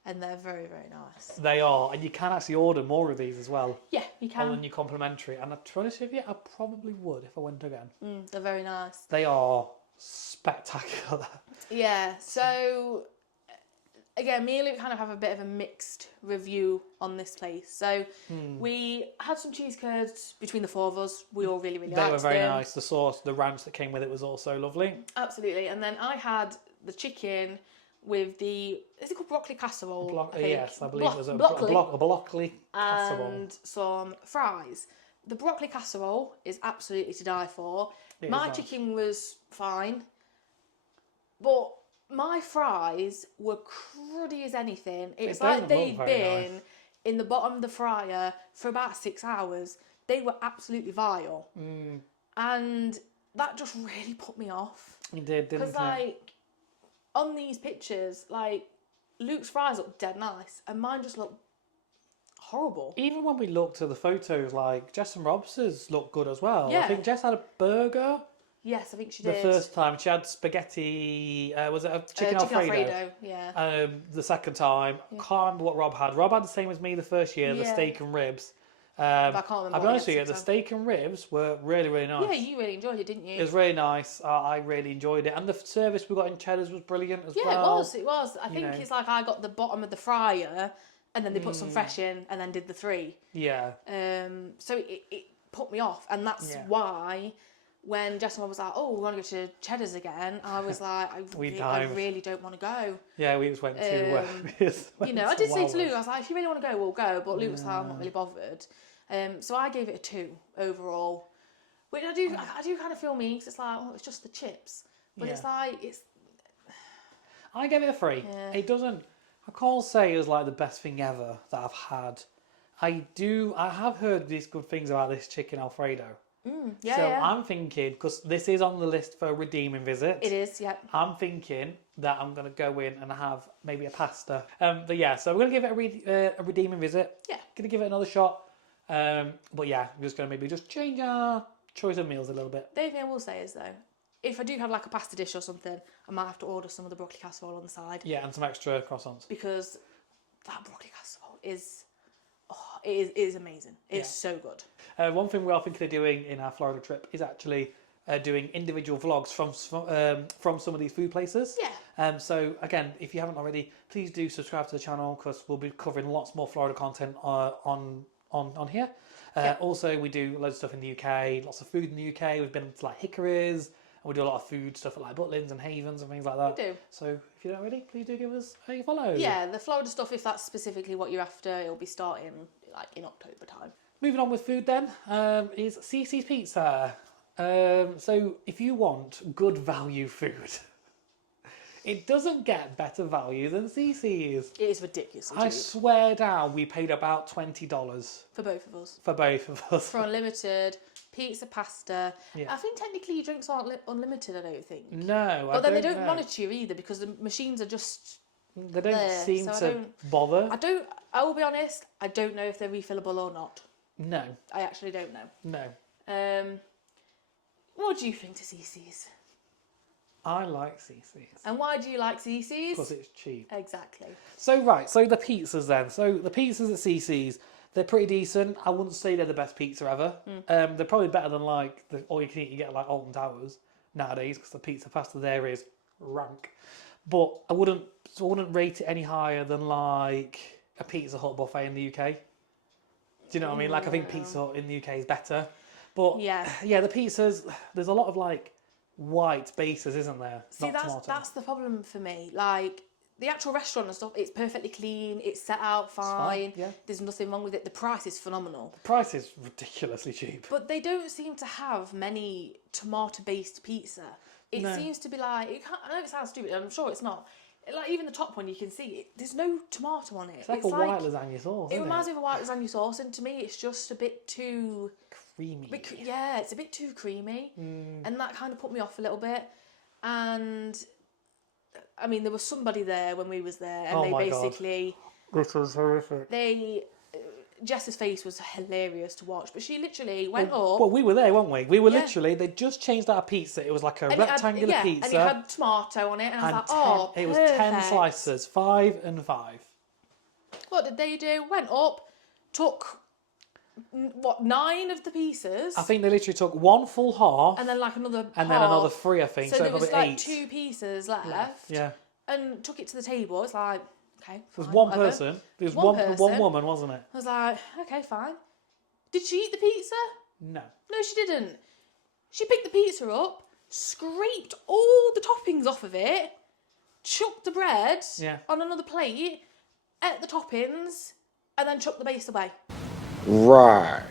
And they're very, very nice. They are, and you can actually order more of these as well. Yeah, you can. On your complimentary, and to be honest with you, I probably would if I went again. They're very nice. They are spectacular. Yeah. So again, me and Luke kind of have a bit of a mixed review on this place. So we had some cheese curds between the 4 of us. We all really, really liked them. They were very nice. The sauce, the ranch that came with it was also lovely. Absolutely. And then I had the chicken with the, is it called broccoli casserole? Yes, I believe it was a broccoli casserole. And some fries. The broccoli casserole is absolutely to die for. My chicken was fine, but my fries were cruddy as anything. It's like they'd been in the bottom of the fryer for about 6 hours. They were absolutely vile. And that just really put me off. It did, didn't it? Because, like, on these pictures, like, Luke's fries look dead nice, and mine just look horrible. Even when we looked at the photos, like, Jess and Rob's looked good as well. Yeah. I think Jess had a burger. Yes, I think she did. The first time. She had spaghetti, was it a chicken Alfredo? Yeah. The second time, can't remember what Rob had. Rob had the same as me the first year, the steak and ribs. But I can't remember. I'll be honest with you, the steak and ribs were really, really nice. Yeah, you really enjoyed it, didn't you? It was really nice. I really enjoyed it. And the service we got in Cheddar's was brilliant as well. Yeah, it was. I think it's like I got the bottom of the fryer and then they put some fresh in and then did the 3. Yeah. So it put me off. And that's why when Jess and Rob was like, oh, we want to go to Cheddar's again, I was like, I really don't want to go. Yeah, we just went to... I did say to Luke, I was like, if you really want to go, we'll go. But Luke was like, I'm not really bothered. So I gave it a 2 overall, which I do kind of feel mean because it's like, oh, it's just the chips, but it's like I gave it a 3. Yeah. It doesn't. I can't say it was like the best thing ever that I've had. I have heard these good things about this chicken Alfredo. I'm thinking, because this is on the list for a redeeming visit. It is, yeah. I'm thinking that I'm going to go in and have maybe a pasta. But yeah, so we're going to give it a redeeming visit. Yeah. Going to give it another shot. But yeah, we're just going to maybe just change our choice of meals a little bit. The only thing I will say is, though, if I do have like a pasta dish or something, I might have to order some of the broccoli casserole on the side. Yeah, and some extra croissants. Because that broccoli casserole it is amazing. It's so good. One thing we are thinking of doing in our Florida trip is actually doing individual vlogs from some of these food places. Yeah. So again, if you haven't already, please do subscribe to the channel because we'll be covering lots more Florida content on here. Also, we do loads of stuff in the UK, lots of food in the UK. We've been to like Hickory's, and we do a lot of food stuff at like Butlins and Havens and things like that. We do. So if you're not ready, please do give us a follow. Yeah, the Florida stuff, if that's specifically what you're after, it'll be starting like in October time. Moving on with food then, is Cece's Pizza. So if you want good value food, it doesn't get better value than Cece's. It is ridiculously cheap. I swear down, we paid about $20. For both of us. For both of us. For unlimited pizza, pasta. Yeah. I think technically your drinks aren't unlimited, I don't think. No, but then they don't monitor you either because the machines are just They don't there, seem so to bother. I will be honest, I don't know if they're refillable or not. No. I actually don't know. No. What do you think to CC's? I like Cece's. And why do you like CC's? Because it's cheap. Exactly. So the pizzas then. So the pizzas at Cece's, they're pretty decent. I wouldn't say they're the best pizza ever. They're probably better than like the all you can eat you get at like Alton Towers nowadays because the pizza pasta there is rank. But I wouldn't rate it any higher than like a Pizza Hut buffet in the UK. Do you know what I mean? Like I think Pizza Hut in the UK is better. But yeah, the pizzas, there's a lot of like white bases, isn't there? See, that's the problem for me. Like the actual restaurant and stuff, it's perfectly clean. It's set out fine. Yeah. There's nothing wrong with it. The price is phenomenal. The price is ridiculously cheap. But they don't seem to have many tomato-based pizza. It seems to be like I know it sounds stupid. I'm sure it's not. Like even the top one, you can see there's no tomato on it. It's like a white lasagna sauce. It reminds me of a white lasagna sauce, and to me, it's just a bit too creamy. Yeah, it's a bit too creamy, and that kind of put me off a little bit. And I mean, there was somebody there when we was there, and they basically this was horrific. Jess's face was hilarious to watch, but she literally went up. Well, we were there, weren't we? We were literally. They just changed our pizza. It was like a rectangular pizza, and it had tomato on it, and I was like, oh, it was 10 slices, 5 and 5. What did they do? Went up, took 9 of the pieces. I think they literally took one full half, and then like another, and then another 3. I think so there was like 8. 2 pieces left. Yeah, and took it to the table. It's like, okay, there's one person. There was one woman, wasn't it? I was like, okay, fine. Did she eat the pizza? No, she didn't. She picked the pizza up, scraped all the toppings off of it, chucked the bread on another plate, ate the toppings, and then chucked the base away. Right.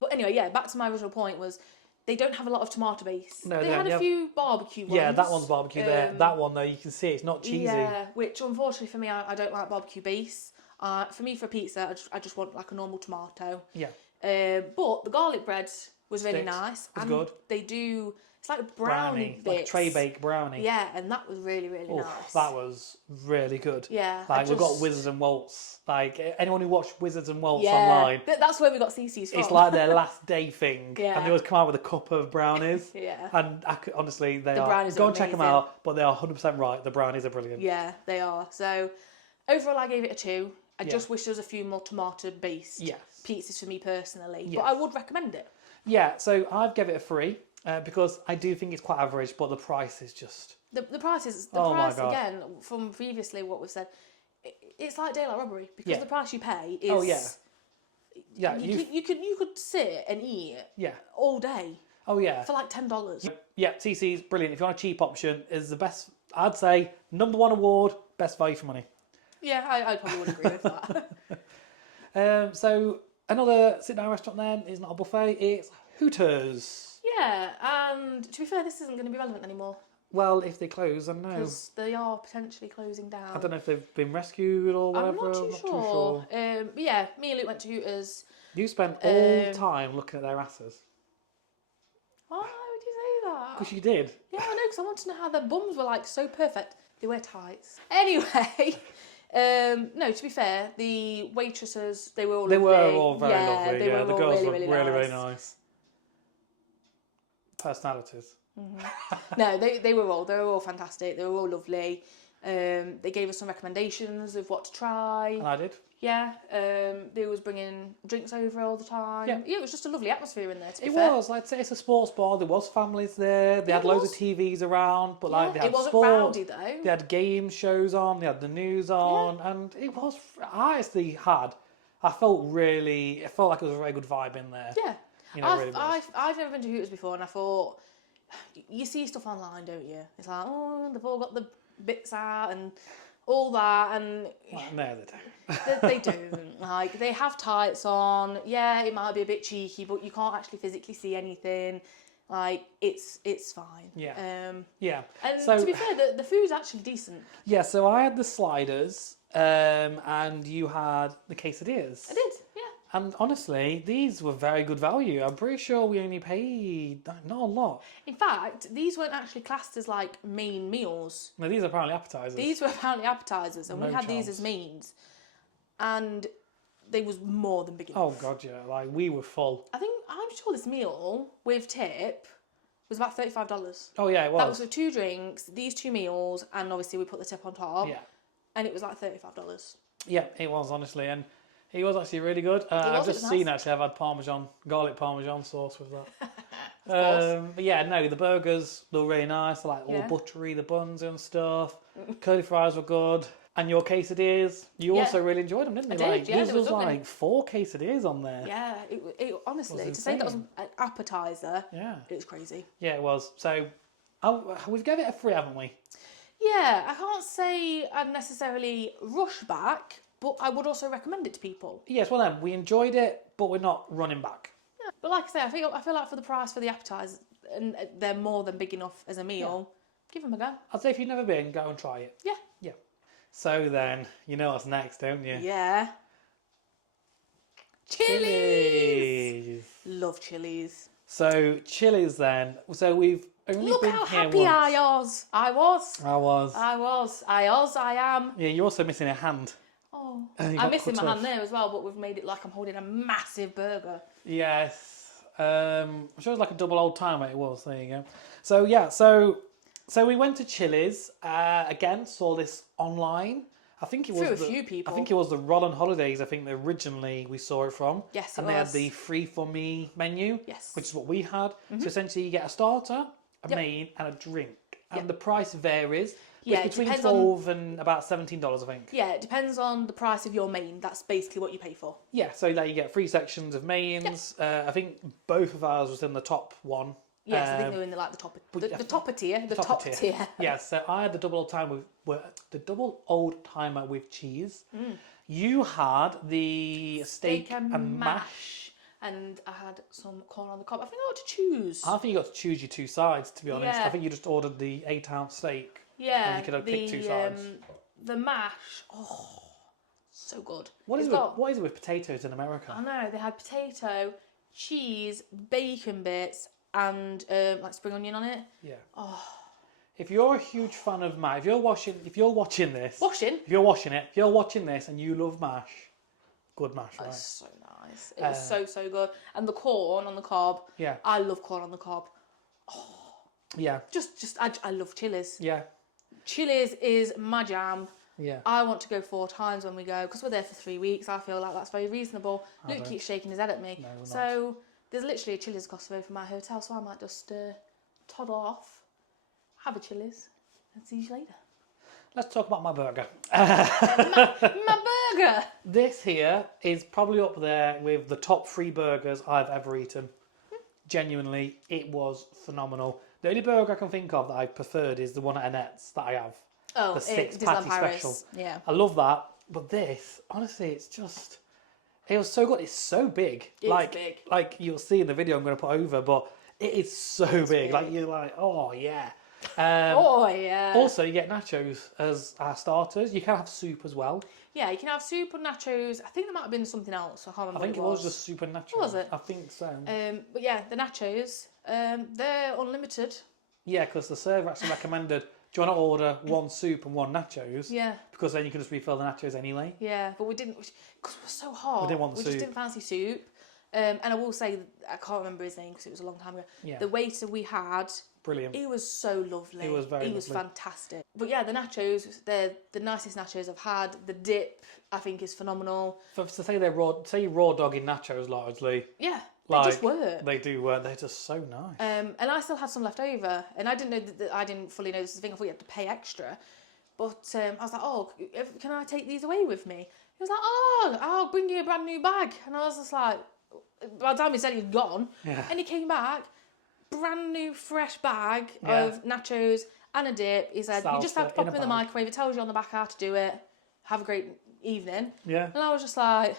But anyway, back to my original point was they don't have a lot of tomato base. No, they had a few barbecue ones. Yeah, that one's barbecue there. That one, though, you can see it's not cheesy. Yeah, which unfortunately for me, I don't like barbecue base. For me, for a pizza, I just want like a normal tomato. Yeah. But the garlic bread was really nice. It's good. They do, it's like a brownie bits. Like a tray bake brownie. Yeah, and that was really, really nice. That was really good. Yeah. Like we've got Wizards and Waltz. Like anyone who watched Wizards and Waltz online. That's where we got CC's from. It's like their last day thing. Yeah. And they always come out with a cup of brownies. Yeah. And honestly, they are. Brownies Go are and check them out, but they are 100% right. The brownies are brilliant. Yeah, they are. So overall, I gave it a 2. I just wish there was a few more tomato-based pizzas for me personally. But I would recommend it. Yeah, so I've given it a 3 because I do think it's quite average, but the price is just... The price again, from previously what we've said, it's like daylight robbery because the price you pay is... Oh, yeah. Yeah, you could sit and eat all day. Oh, yeah. For like $10. Yeah, CC's brilliant. If you want a cheap option, is the best, I'd say, #1 award, best value for money. Yeah, I probably would agree with that. So another sit-down restaurant then is not a buffet, it's Hooters. Yeah, and to be fair, this isn't going to be relevant anymore. Well, if they close, I don't know. Because they are potentially closing down. I don't know if they've been rescued or whatever. I'm not too sure. But yeah, me and Luke went to Hooters. You spent all time looking at their asses. Why would you say that? Because you did. Yeah, I know, because I wanted to know how their bums were like so perfect. They wear tights. Anyway, no, to be fair, the waitresses, they were all lovely. They were all very lovely. They were the all girls really, were really, really nice. nice. Personalities. No, they were all fantastic. They were all lovely. They gave us some recommendations of what to try. And I did. Yeah, they was bringing drinks over all the time. Yeah. It was just a lovely atmosphere in there, to be It fair. was, like, say, it's a sports bar. There was families there. They had loads of TVs around, but like they had it wasn't sport. rowdy though. They had game shows on. They had the news on, and it was. I actually had. I felt really. It felt like it was a very good vibe in there. Yeah, You know, it really was. I've never been to Hooters before, and I thought, you see stuff online, don't you? It's like, oh, they've all got the bits out and all that, and Well, no, they don't. they don't. Like, they have tights on. Yeah, it might be a bit cheeky, but you can't actually physically see anything. Like, it's fine. Yeah. Yeah. And So- to be fair, the food's actually decent. Yeah, so I had the sliders, and you had the quesadillas. I did, yeah. And honestly, these were very good value. I'm pretty sure we only paid not a lot. In fact, these weren't actually classed as like main meals. No, these are apparently appetizers. These were apparently appetizers, and No we had these chance. as mains, and they was more than big enough. Oh god, yeah! Like we were full. I'm sure this meal with tip was about $35. Oh yeah, it was. That was with 2 drinks, these 2 meals, and obviously we put the tip on top. Yeah, And it was like $35. yeah, it was honestly, and it was actually really good. I've just seen actually, I've had garlic parmesan sauce with that. But yeah, no, the burgers were really nice. They're like all buttery, the buns and stuff. Curly fries were good. And your quesadillas, you also really enjoyed them, didn't you? I did, yeah, There there was was like 4 quesadillas on there. Yeah, it honestly, Was to say that was insane. an appetizer, Yeah, it was crazy. yeah, it was. So we've given it a 3, haven't we? Yeah, I can't say I'd necessarily rush back, but I would also recommend it to people. Yes, well then, we enjoyed it, but we're not running back. Yeah. But like I say, I feel like for the price for the appetizers, and they're more than big enough as a meal, give them a go. I'd say if you've never been, go and try it. Yeah. Yeah. So then, you know what's next, don't you? Yeah. Chilies! Love chilies. So, Chili's then. So, we've only Look been how here happy once. I was. I am. Yeah, you're also missing a hand. Oh, You I'm got missing cut my off. hand there as well, but we've made it like I'm holding a massive burger. Yes. I'm sure it was like a double old timer it was. There you go. So, yeah, so we went to Chili's. Again, saw this online. I think it was Through a few people. I think it was the Rollin Holidays. I think that originally we saw it from. Yes, and it they had was. the free for me menu. Yes. Which is what we had. So essentially, you get a starter, a main, and a drink, and the price varies. Yeah, It's it between depends $12 and about $17, I think. Yeah, it depends on the price of your main. That's basically what you pay for. Yeah, so like you get 3 sections of mains. I think both of ours was in the top one. Yes, I think they were in the top tier. The top tier. Yeah, so I had the double old timer with cheese. You had the steak and mash. And I had some corn on the cob. I think I got to choose. I think you got to choose your 2 sides, to be honest. Yeah. I think you just ordered the 8-ounce steak. Yeah, And you could have picked 2 sides. The mash, so good. What is it with potatoes in America? I know, they had potato, cheese, bacon bits, and like spring onion on it. Yeah. Oh. If you're a huge fan of mash, if you're watching this, if you're watching this and you love mash, good mash, right? It's so nice. It was so good. And the corn on the cob. Yeah. I love corn on the cob. Yeah. I love Chili's. Yeah. Chili's is my jam. Yeah. I want to go 4 times when we go because we're there for 3 weeks. I feel like that's very reasonable. Luke keeps shaking his head at me. No, we're so there's literally a Chili's across the road from my hotel, so I might just toddle off, have a Chili's, and see you later. Let's talk about my burger. my burger! This here is probably up there with the top 3 burgers I've ever eaten. Genuinely, it was phenomenal. The only burger I can think of that I preferred is the one at Annette's that I have. Oh, the 6 Disneyland patty Paris. special. Yeah. I love that. But this, honestly, it was so good. It's so big. It's big. Like you'll see in the video I'm going to put over, but it is so big. Like you're like, oh yeah. Oh, yeah. Also, you get nachos as our starters. You can have soup as well. Yeah, you can have soup and nachos. I think there might have been something else. I can't remember. I think it was just soup and nachos. Was it? I think so. But yeah, the nachos, they're unlimited. Yeah, because the server actually recommended, do you want to order one soup and one nachos? Yeah. Because then you can just refill the nachos anyway. Yeah, but we didn't, because it was so hot. We didn't want the We soup. just didn't fancy soup. And I will say, I can't remember his name because it was a long time ago. Yeah. The waiter we had, Brilliant. he was so lovely. He was very He was lovely. fantastic. But yeah, the nachos, they're the nicest nachos I've had. The dip, I think, is phenomenal. To say they're raw dogging nachos largely. Yeah, Like, they just work. They do work. They're just so nice. And I still had some left over, and I didn't know that I didn't fully know this is the thing. I thought you had to pay extra, but I was like, "Oh, can I take these away with me?" He was like, "Oh, I'll bring you a brand new bag," and I was just like, by the time he said he'd gone, Yeah. and he came back, brand new fresh bag Yeah. of nachos and a dip. He said, "You just have to Salsa pop in a them in the bag." microwave. It tells you on the back how to do it. Have a great evening." Yeah. And I was just like,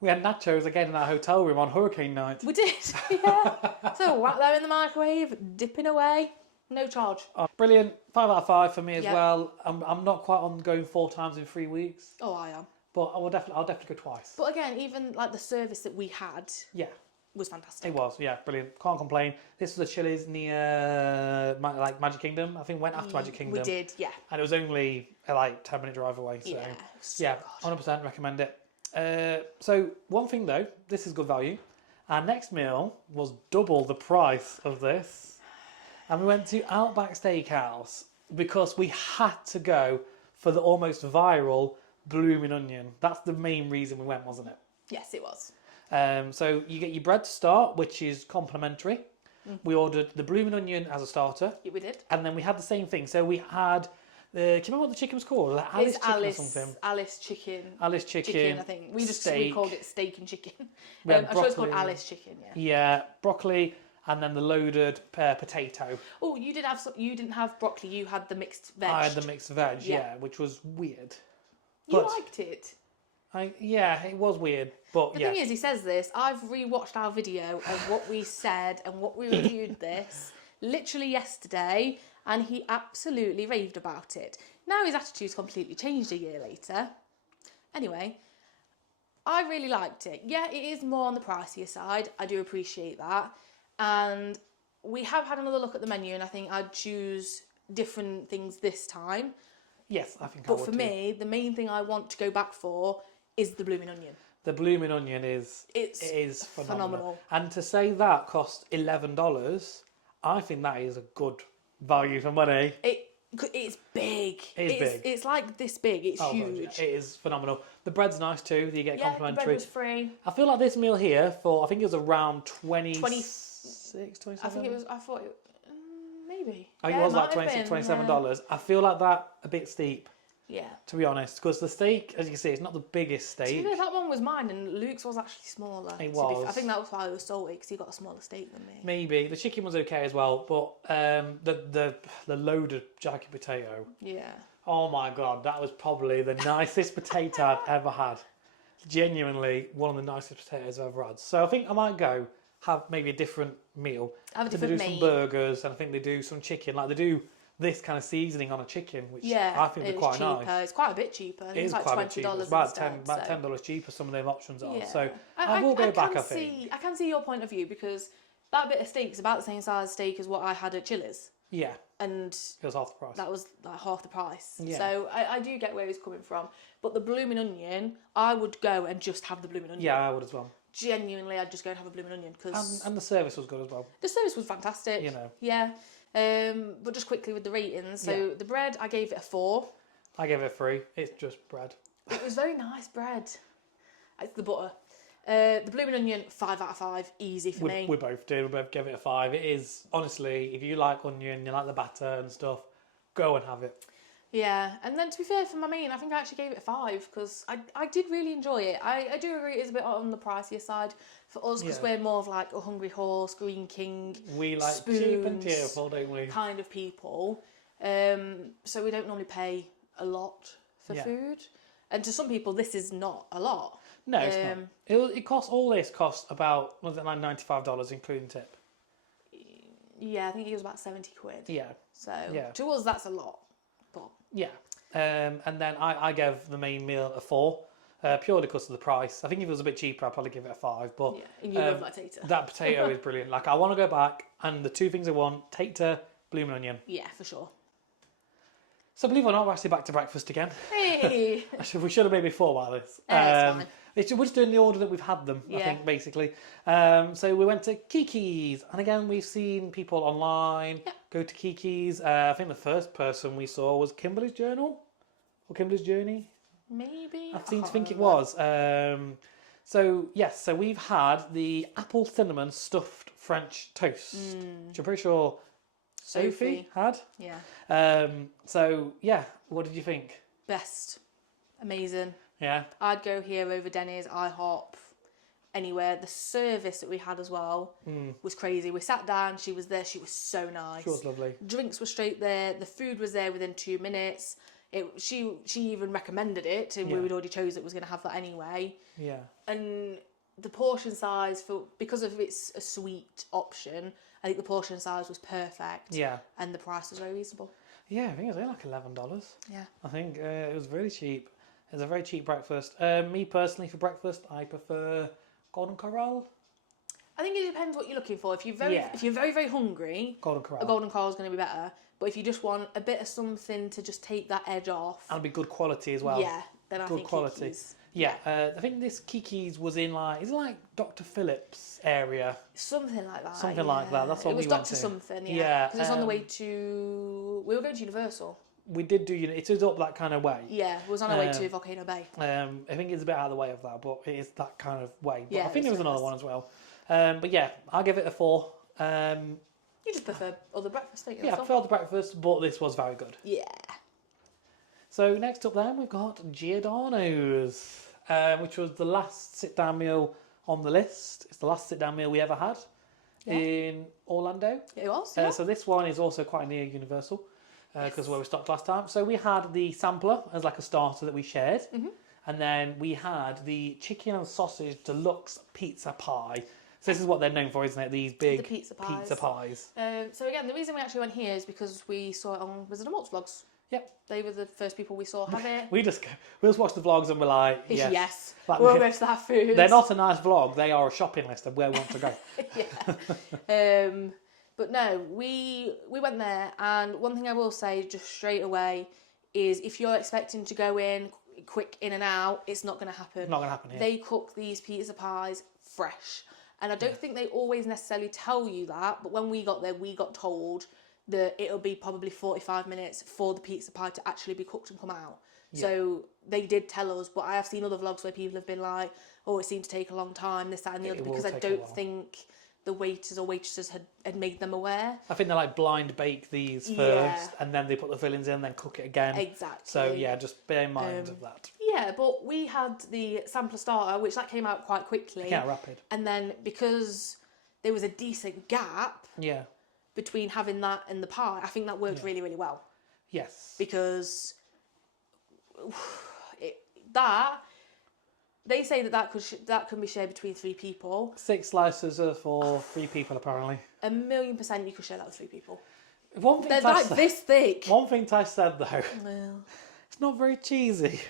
We had nachos again in our hotel room on hurricane night. "We did, yeah." So whack them in the microwave, dipping away, no charge. Oh, brilliant. 5 out of 5 for me as Yep. well. I'm not quite on going 4 times in 3 weeks, Oh, I am. but I'll definitely go twice. But again, even like the service that we had Yeah, was fantastic. it was. Yeah, brilliant. Can't complain. This was a Chili's near Magic Kingdom. I think went after Magic Kingdom. We did, yeah. And it was only a 10-minute drive away. So Yeah, so yeah, good. 100% recommend it. So one thing though, this is good value. Our next meal was double the price of this, and we went to Outback Steakhouse because we had to go for the almost viral blooming onion. That's the main reason we went, wasn't it? Yes, it was. So you get your bread to start, which is complimentary. We ordered the blooming onion as a starter, Yeah, we did. and then we had the same thing. So we had do you remember what the chicken was called? Like Alice It's chicken Alice, or something? Alice chicken. Alice chicken. I think. We steak. called it steak and chicken. We had I'm sure it's called broccoli. Alice chicken, yeah. Yeah, broccoli, and then the loaded potato. Oh, you did have you didn't have broccoli, you had the mixed veg. I had the mixed veg, Yeah. yeah, which was weird. You but- liked it. Yeah, it was weird, but The yeah. thing is, he says this, I've rewatched our video of what we said and what we reviewed this literally yesterday, and he absolutely raved about it. Now his attitude's completely changed a year later. Anyway, I really liked it. Yeah, it is more on the pricier side. I do appreciate that. And we have had another look at the menu, and I think I'd choose different things this time. Yes, I think I But would for too. me, the main thing I want to go back for is the blooming onion. The blooming onion is It's phenomenal. And to say that cost $11, I think that is a good value for money. It's big. It is big. It's like this big. It's Oh, huge. God, yeah, it is phenomenal. The bread's nice too. You get Yeah, the complimentary. bread was free. I feel like this meal here for I think it was around 26, 27. I think it was. I thought it. Maybe. I think Yeah, it was might like have 26, been, $27. I feel like that a bit steep, Yeah. to be honest, because the steak, as you can see, it's not the biggest To be steak. fair, that one was mine, and Luke's was actually smaller. It to be was. fair. I think that was why I was salty, because he got a smaller steak than me. Maybe the chicken was okay as well, but the loaded jacket potato. Yeah. Oh my god, that was probably the nicest potato I've ever had. Genuinely, one of the nicest potatoes I've ever had. So I think I might go have maybe a different meal. Have a They different do some meat. burgers, and I think they do some chicken. Like they do this kind of seasoning on a chicken, which Yeah. I think would be quite cheaper. nice. It's quite a bit cheaper. I think It is it's like quite a bit cheaper. $20 It's about instead. about so. $10 cheaper. Some of them options are. Yeah. So I will go back. I think. I can see your point of view, because that bit of steak is about the same size steak as what I had at Chili's, Yeah, and it was half the price. that was like half the price. Yeah. So I do get where he's coming from. But the blooming onion, I would go and just have the blooming onion. Yeah, I would as well. Genuinely, I'd just go and have a blooming onion, because And the service was good as well. the service was fantastic. You know. Yeah. But just quickly with the ratings. So the bread, I gave it a 4. I gave it a 3. It's just bread. It was very nice bread. It's the butter. The blooming onion, 5 out of 5. Easy for me. We both did. We both gave it a 5. It is, honestly, if you like onion, you like the batter and stuff, go and have it. Yeah, and then to be fair for my main, I think I actually gave it a 5, because I did really enjoy it. I do agree it's a bit on the pricier side for us, because we're more of like a Hungry Horse, Green King, We like cheap and cheerful, don't we? kind of people. So we don't normally pay a lot for food. And to some people, this is not a lot. No, it's not. It costs, all this costs about, was it like $95 including tip? Yeah, I think it was about 70 quid. Yeah. So to us, that's a lot. But yeah. And then I gave the main meal a 4, purely because of the price. I think if it was a bit cheaper, I'd probably give it a 5. But and you love that tater. That potato is brilliant. Like, I want to go back, and the 2 things I want: tater, blooming onion. Yeah, for sure. So believe it or not, we're actually back to breakfast again. Hey. We should have maybe thought about this. It's fine. We're just doing the order that we've had them, I think, basically. So we went to Kiki's, and again, we've seen people online go to Kiki's. I think the first person we saw was Kimberly's Journal, or Kimberly's Journey. Maybe. I seem to think it was. So we've had the apple cinnamon stuffed French toast, which I'm pretty sure Sophie had. Yeah. What did you think? Best. Amazing. Yeah. I'd go here over Denny's, IHOP, anywhere. The service that we had as well was crazy. We sat down, she was there, she was so nice. She was lovely. Drinks were straight there, the food was there within 2 minutes. She even recommended it, and we'd already chose it was going to have that anyway. Yeah. And the portion size, because of it's a sweet option, I think the portion size was perfect. Yeah. And the price was very reasonable. Yeah, I think it was only like $11. Yeah. I think it was really cheap. It was a very cheap breakfast. Me personally, for breakfast, I prefer Golden Corral. I think it depends what you're looking for. If you're very, very hungry, Golden Corral. a Golden Corral is going to be better. But if you just want a bit of something to just take that edge off, and be good quality as well. Yeah, then I think quality. Kiki's. Yeah, I think this Kiki's was in is it like Dr. Phillips area? Something like that. Something like that. That's what we went to. It was Dr. something, yeah. Yeah. Because it's on the way to... We were going to Universal. We did do... It is up that kind of way. Yeah, it was on our way to Volcano Bay. I think it's a bit out of the way of that, but it is that kind of way. But Yeah, I think there was another one as well. But yeah, I'll give it a 4. You just prefer other breakfast, don't you? Yeah, I prefer the breakfast, but this was very good. Yeah. So next up then, we've got Giordano's, which was the last sit-down meal on the list. It's the last sit-down meal we ever had in Orlando. It was, yeah. So this one is also quite near Universal, because where we stopped last time. So we had the sampler as like a starter that we shared. Mm-hmm. And then we had the chicken and sausage deluxe pizza pie. So this is what they're known for, isn't it? These big pizza pies. So again, the reason we actually went here is because we saw it on Wizard of Malt's vlogs. Yep. They were the first people we saw have it. We just watched the vlogs and we're like, yes. Like, we'll go to that food. They're not a nice vlog. They are a shopping list of where we want to go. Yeah. But no, we went there, and one thing I will say just straight away is if you're expecting to go in quick in and out, it's not going to happen. Not going to happen here. They cook these pizza pies fresh. And I don't think they always necessarily tell you that, but when we got there, we got told that it'll be probably 45 minutes for the pizza pie to actually be cooked and come out. Yeah. So they did tell us, but I have seen other vlogs where people have been like, oh, it seemed to take a long time, this, that and the other, because I don't think the waiters or waitresses had made them aware. I think they like blind bake these first, and then they put the fillings in and then cook it again. Exactly. So yeah, just bear in mind of that. Yeah, but we had the sampler starter, which that came out quite quickly. Yeah, rapid. And then because there was a decent gap between having that and the pie, I think that worked really, really well. Yes. Because they say that can be shared between 3 people. 6 slices are for 3 people, apparently. 1,000,000% you could share that with 3 people. They're like this thick. One thing I said though, it's not very cheesy.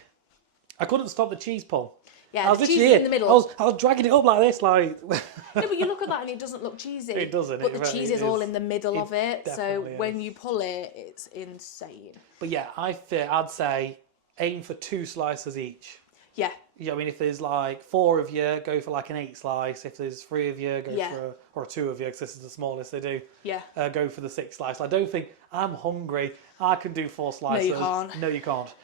I couldn't stop the cheese pull. Yeah, the cheese is in the middle. I was dragging it up like this, like. No, but you look at that and it doesn't look cheesy. It doesn't. But the cheese is all in the middle of it, so is. when you pull it, it's insane. But yeah, I'd say aim for 2 slices each. Yeah. Yeah, I mean, if there's like 4 of you, go for like an 8 slice. If there's 3 of you, go for 2 of you, because this is the smallest they do. Yeah. Go for the 6 slice. I don't think I'm hungry. I can do 4 slices. No, you can't. No, you can't.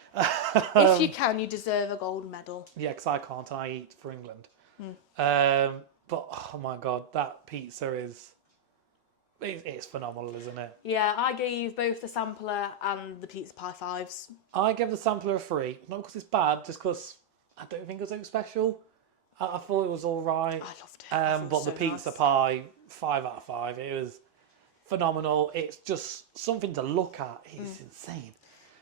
If you can, you deserve a gold medal. Yeah, because I can't, and I eat for England. But oh my god, that pizza it's phenomenal, isn't it? Yeah, I gave both the sampler and the pizza pie 5s. I gave the sampler a 3, not because it's bad, just because I don't think it was so special. I thought it was all right. I loved it. But the pizza pie, 5 out of 5. It was phenomenal. It's just something to look at. It's insane.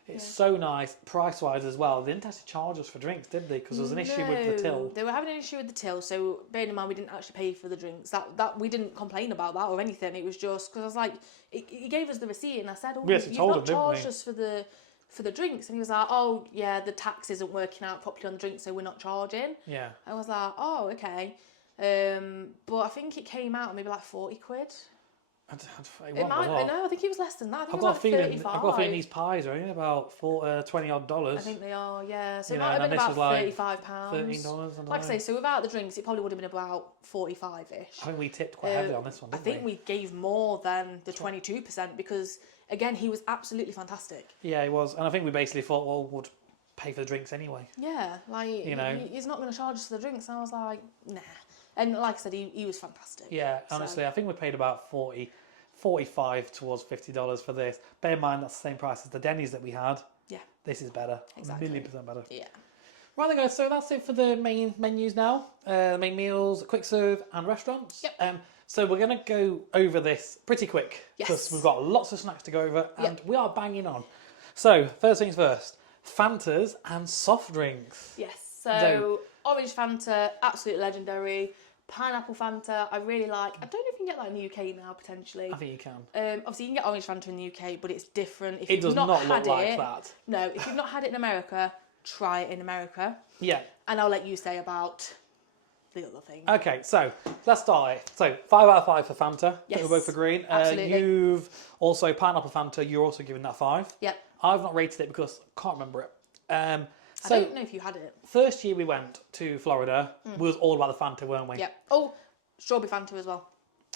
It's so nice, price-wise as well. They didn't actually charge us for drinks, did they? Because there was an issue with the till. They were having an issue with the till, so bearing in mind we didn't actually pay for the drinks. That we didn't complain about that or anything. It was just because I was like, he gave us the receipt, and I said, you've not charged us for the drinks. And he was like, oh, yeah, the tax isn't working out properly on the drinks, so we're not charging. Yeah. I was like, oh, okay. But I think it came out maybe like 40 quid. I think it was less than that. I think I've got a feeling these pies are only about $20 odd. I think they are, yeah. So it know, might have been about like £35. $13. Like I say, so without the drinks, it probably would have been about 45-ish. I think we tipped quite heavily on this one, didn't I think we gave more than the 22% because, again, he was absolutely fantastic. Yeah, he was. And I think we basically thought, well, we'd pay for the drinks anyway. Yeah, like, he's not going to charge us for the drinks. And I was like, nah. And like I said, he was fantastic. Yeah, honestly, I think we paid about 45 towards $50 for this. Bear in mind, that's the same price as the Denny's that we had. Yeah. This is better. Exactly. 1,000,000% better. Yeah. Right then, guys, so that's it for the main menus now. Main meals, quick serve, and restaurants. Yep. So we're going to go over this pretty quick. Because we've got lots of snacks to go over, and we are banging on. So, first things first, Fantas and soft drinks. Yes, so orange Fanta, absolutely legendary. Pineapple Fanta, I really like. I don't know if you can get that in the UK now, potentially. I think you can. Obviously, you can get orange Fanta in the UK, but it's different. If it does not look like that. No, if you've not had it in America, try it in America. Yeah. And I'll let you say about the other thing. Okay, so let's start it. So 5 out of 5 for Fanta. Yes. We're both agreeing. Absolutely. You've also Pineapple Fanta. You're also giving that 5. Yep. I've not rated it because I can't remember it. I don't know if you had it. First year we went to Florida, we was all about the Fanta, weren't we? Yep. Oh, strawberry Fanta as well.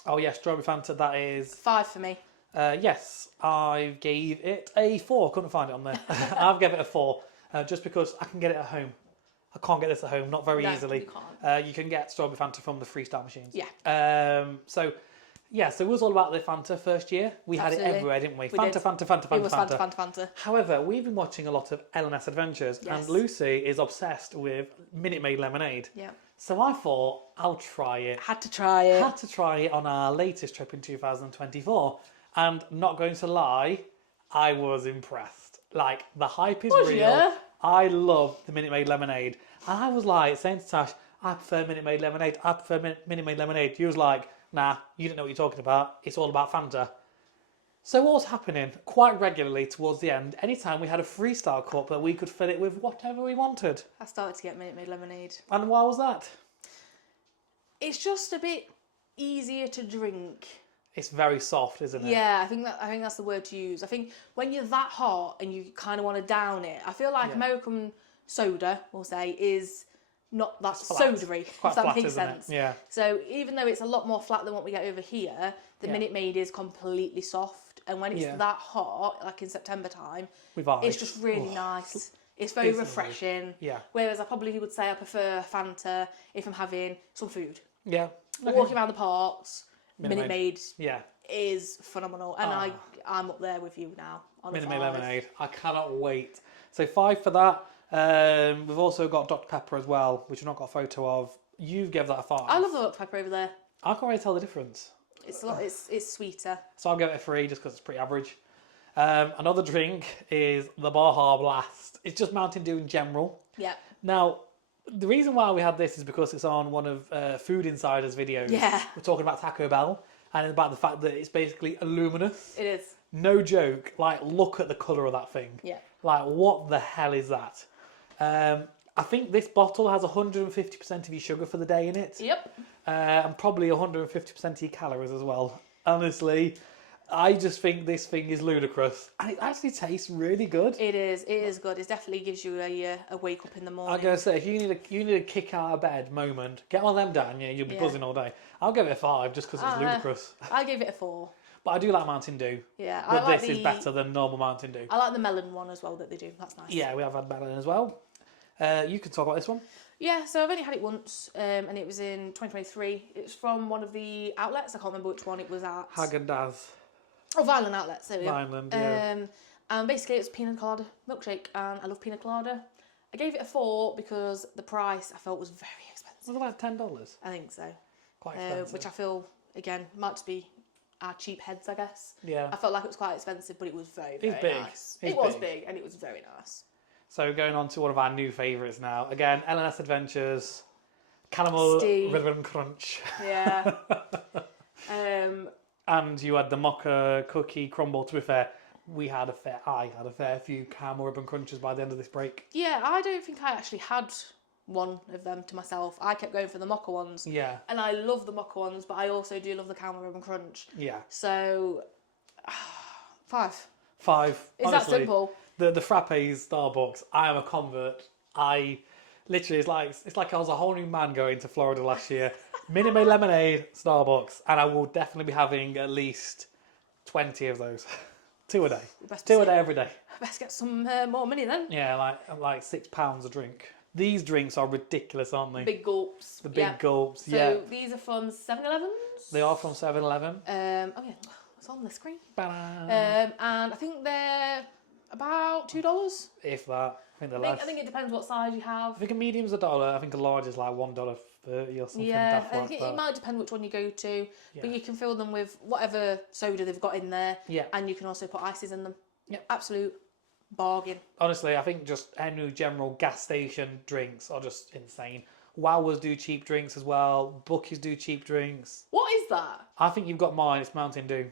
Oh yeah, strawberry Fanta. That is 5 for me. Yes, I gave it a 4. Couldn't find it on there. I've given it a 4, just because I can get it at home. I can't get this at home, not very easily. You can't. You can get strawberry Fanta from the Freestyle machines. Yeah. So it was all about the Fanta first year. We had it everywhere, didn't we? Fanta. It was Fanta. However, we've been watching a lot of L&S Adventures, and Lucy is obsessed with Minute Maid lemonade. Yeah. So I thought, I'll try it. Had to try it on our latest trip in 2024. And not going to lie, I was impressed. Like, the hype is real. Yeah. I love the Minute Maid lemonade. And I was like, saying to Tash, I prefer Minute Maid lemonade. I prefer Minute Maid lemonade. He was like, nah, you don't know what you're talking about. It's all about Fanta. So what was happening quite regularly towards the end, anytime we had a freestyle cup that we could fill it with whatever we wanted. I started to get Minute Maid lemonade. And why was that? It's just a bit easier to drink. It's very soft, isn't it? Yeah, I think that's the word to use. I think when you're that hot and you kind of want to down it, I feel like American soda, we'll say, is not that soda-y, if that makes sense. Yeah. So even though it's a lot more flat than what we get over here, the Minute Maid is completely soft. And when it's that hot, like in September time, it's just really nice. It's very refreshing. Yeah. Whereas I probably would say I prefer Fanta if I'm having some food. Yeah. Okay. Walking around the parks, Minute Maid is phenomenal. And I'm up there with you now on Minute the 5. Maid lemonade. I cannot wait. So 5 for that. We've also got Dr. Pepper as well, which we've not got a photo of. You've given that a 5. I love the Dr. Pepper over there. I can't really tell the difference. It's sweeter. So I'll give it a 3 just because it's pretty average. Another drink is the Baja Blast. It's just Mountain Dew in general. Yeah. Now, the reason why we had this is because it's on one of Food Insider's videos. Yeah. We're talking about Taco Bell and about the fact that it's basically luminous. It is. No joke. Like, look at the colour of that thing. Yeah. Like, what the hell is that? I think this bottle has 150% of your sugar for the day in it. Yep. And probably 150% of your calories as well. Honestly, I just think this thing is ludicrous. And it actually tastes really good. It is good. It definitely gives you a wake up in the morning. I'm going to say, if you need a kick out of bed moment, get one of them down, you'll be buzzing all day. I'll give it a 5 just because it's ludicrous. I gave it a 4. But I do like Mountain Dew. Yeah, but this is better than normal Mountain Dew. I like the melon one as well that they do. That's nice. Yeah, we have had melon as well. You can talk about this one. Yeah, so I've only had it once, and it was in 2023. It's from one of the outlets. I can't remember which one it was at. Häagen-Dazs. Oh, Vineland outlets. There we go. Vineland, yeah. And basically, it's pina colada milkshake, and I love pina colada. I gave it a 4 because the price I felt was very expensive. Was it about $10? I think so. Quite expensive. Which I feel, again, might just be our cheap heads, I guess. Yeah. I felt like it was quite expensive, but it was very, very It's big. nice. It's It was big. big, and it was very nice. So going on to one of our new favourites now. Again, L&S Adventures, Caramel Steve. Ribbon Crunch. Yeah. And you had the mocha cookie crumble. To be fair, I had a fair few Caramel Ribbon Crunches by the end of this break. Yeah, I don't think I actually had one of them to myself. I kept going for the mocha ones. Yeah. And I love the mocha ones, but I also do love the Caramel Ribbon Crunch. Yeah. So, 5. 5. It's Honestly, that simple. The frappes Starbucks. I am a convert. It's like I was a whole new man going to Florida last year. Minute Maid lemonade, Starbucks, and I will definitely be having at least 20 of those. 2 a day. 2 a day every day. Best get some more money then. Yeah, like £6 a drink. These drinks are ridiculous, aren't they? Big gulps. The big gulps. So yeah. these are from 7-Elevens. They are from 7-Eleven. Oh yeah, it's on the screen. And And I think they're about $2. if that, I think they're I less. think it depends what size you have. I think a medium's $1. I think a large is like $1.30 or something. Yeah, daft like it that. might depend which one you go to, Yeah. but you can fill them with whatever soda they've got in there. Yeah. And you can also put ices in them. Yep. Absolute bargain. Honestly, I think just any general gas station drinks are just insane. Wowers do cheap drinks as well. Bookies do cheap drinks. What is that? I think you've got mine. It's Mountain Dew.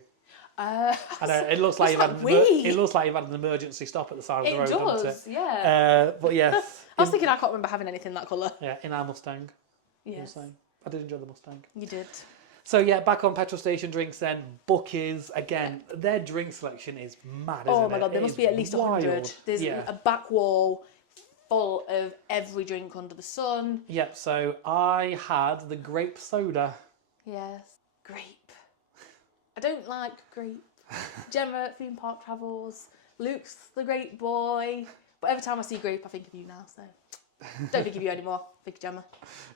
I know, it looks like it looks like you've had an emergency stop at the side of the road, does, doesn't it? yeah. But yes. I was thinking I can't remember having anything that colour. Yeah, in our Mustang. Yes, Also. I did enjoy the Mustang. you did. So yeah, back on petrol station drinks then. Bookies, again, their drink selection is mad, isn't it? Oh my god, there must be at least 100. wild. There's Yeah. a back wall full of every drink under the sun. Yep, so I had the grape soda. Yes. Grape. I don't like grape. Gemma at Theme Park Travels. Luke's the grape boy. But every time I see grape, I think of you now, so. Don't think of you anymore. Think of Gemma.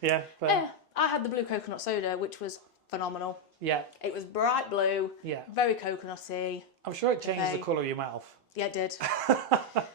Yeah, but Yeah, I had the blue coconut soda, which was phenomenal. yeah, It was bright blue, yeah. very coconutty. I'm sure it changes Okay. the colour of your mouth. Yeah, it did.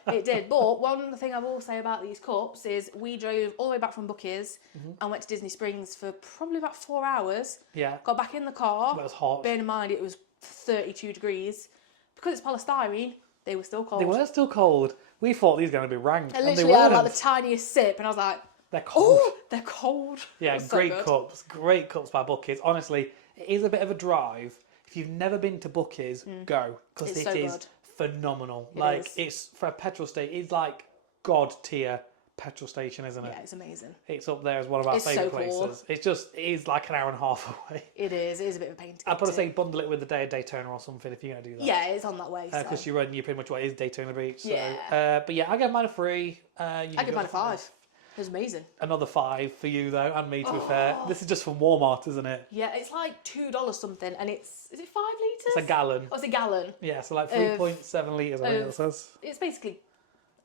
It did. But one thing I will say about these cups is we drove all the way back from Bucky's and went to Disney Springs for probably about 4 hours. Yeah, Got back in the car. that was hot. Bearing in mind it was 32 degrees. Because it's polystyrene, they were still cold. They were still cold. We thought these were going to be ranked, I and they literally had weren't. like the tiniest sip and I was like, They're cold. oh, they're cold. Yeah, It was so great good. cups. Great cups by Bucky's. Honestly, it is a bit of a drive. If you've never been to Bucky's, go. Because It's it so is good. phenomenal. It is. It's for a petrol station. It's like God tier petrol station, isn't it? Yeah, it's amazing. It's up there as one of our It's so favourite cool. places. It is like an hour and a half away. It is a bit of a pain to get I'd probably to. say bundle it with the day of Daytona or something if you're going to do that. Yeah, it's on that way. So. Because you pretty much what is Daytona Beach. So. Yeah. But yeah, I gave mine a 3. I give mine a 5. It was amazing. Another 5 for you though, and me to be fair. Oh. This is just from Walmart, isn't it? Yeah, it's like $2 something, and is it 5 litres? It's a gallon. Oh, it's a gallon. Yeah, so like 3.7 litres, I think it says. It's basically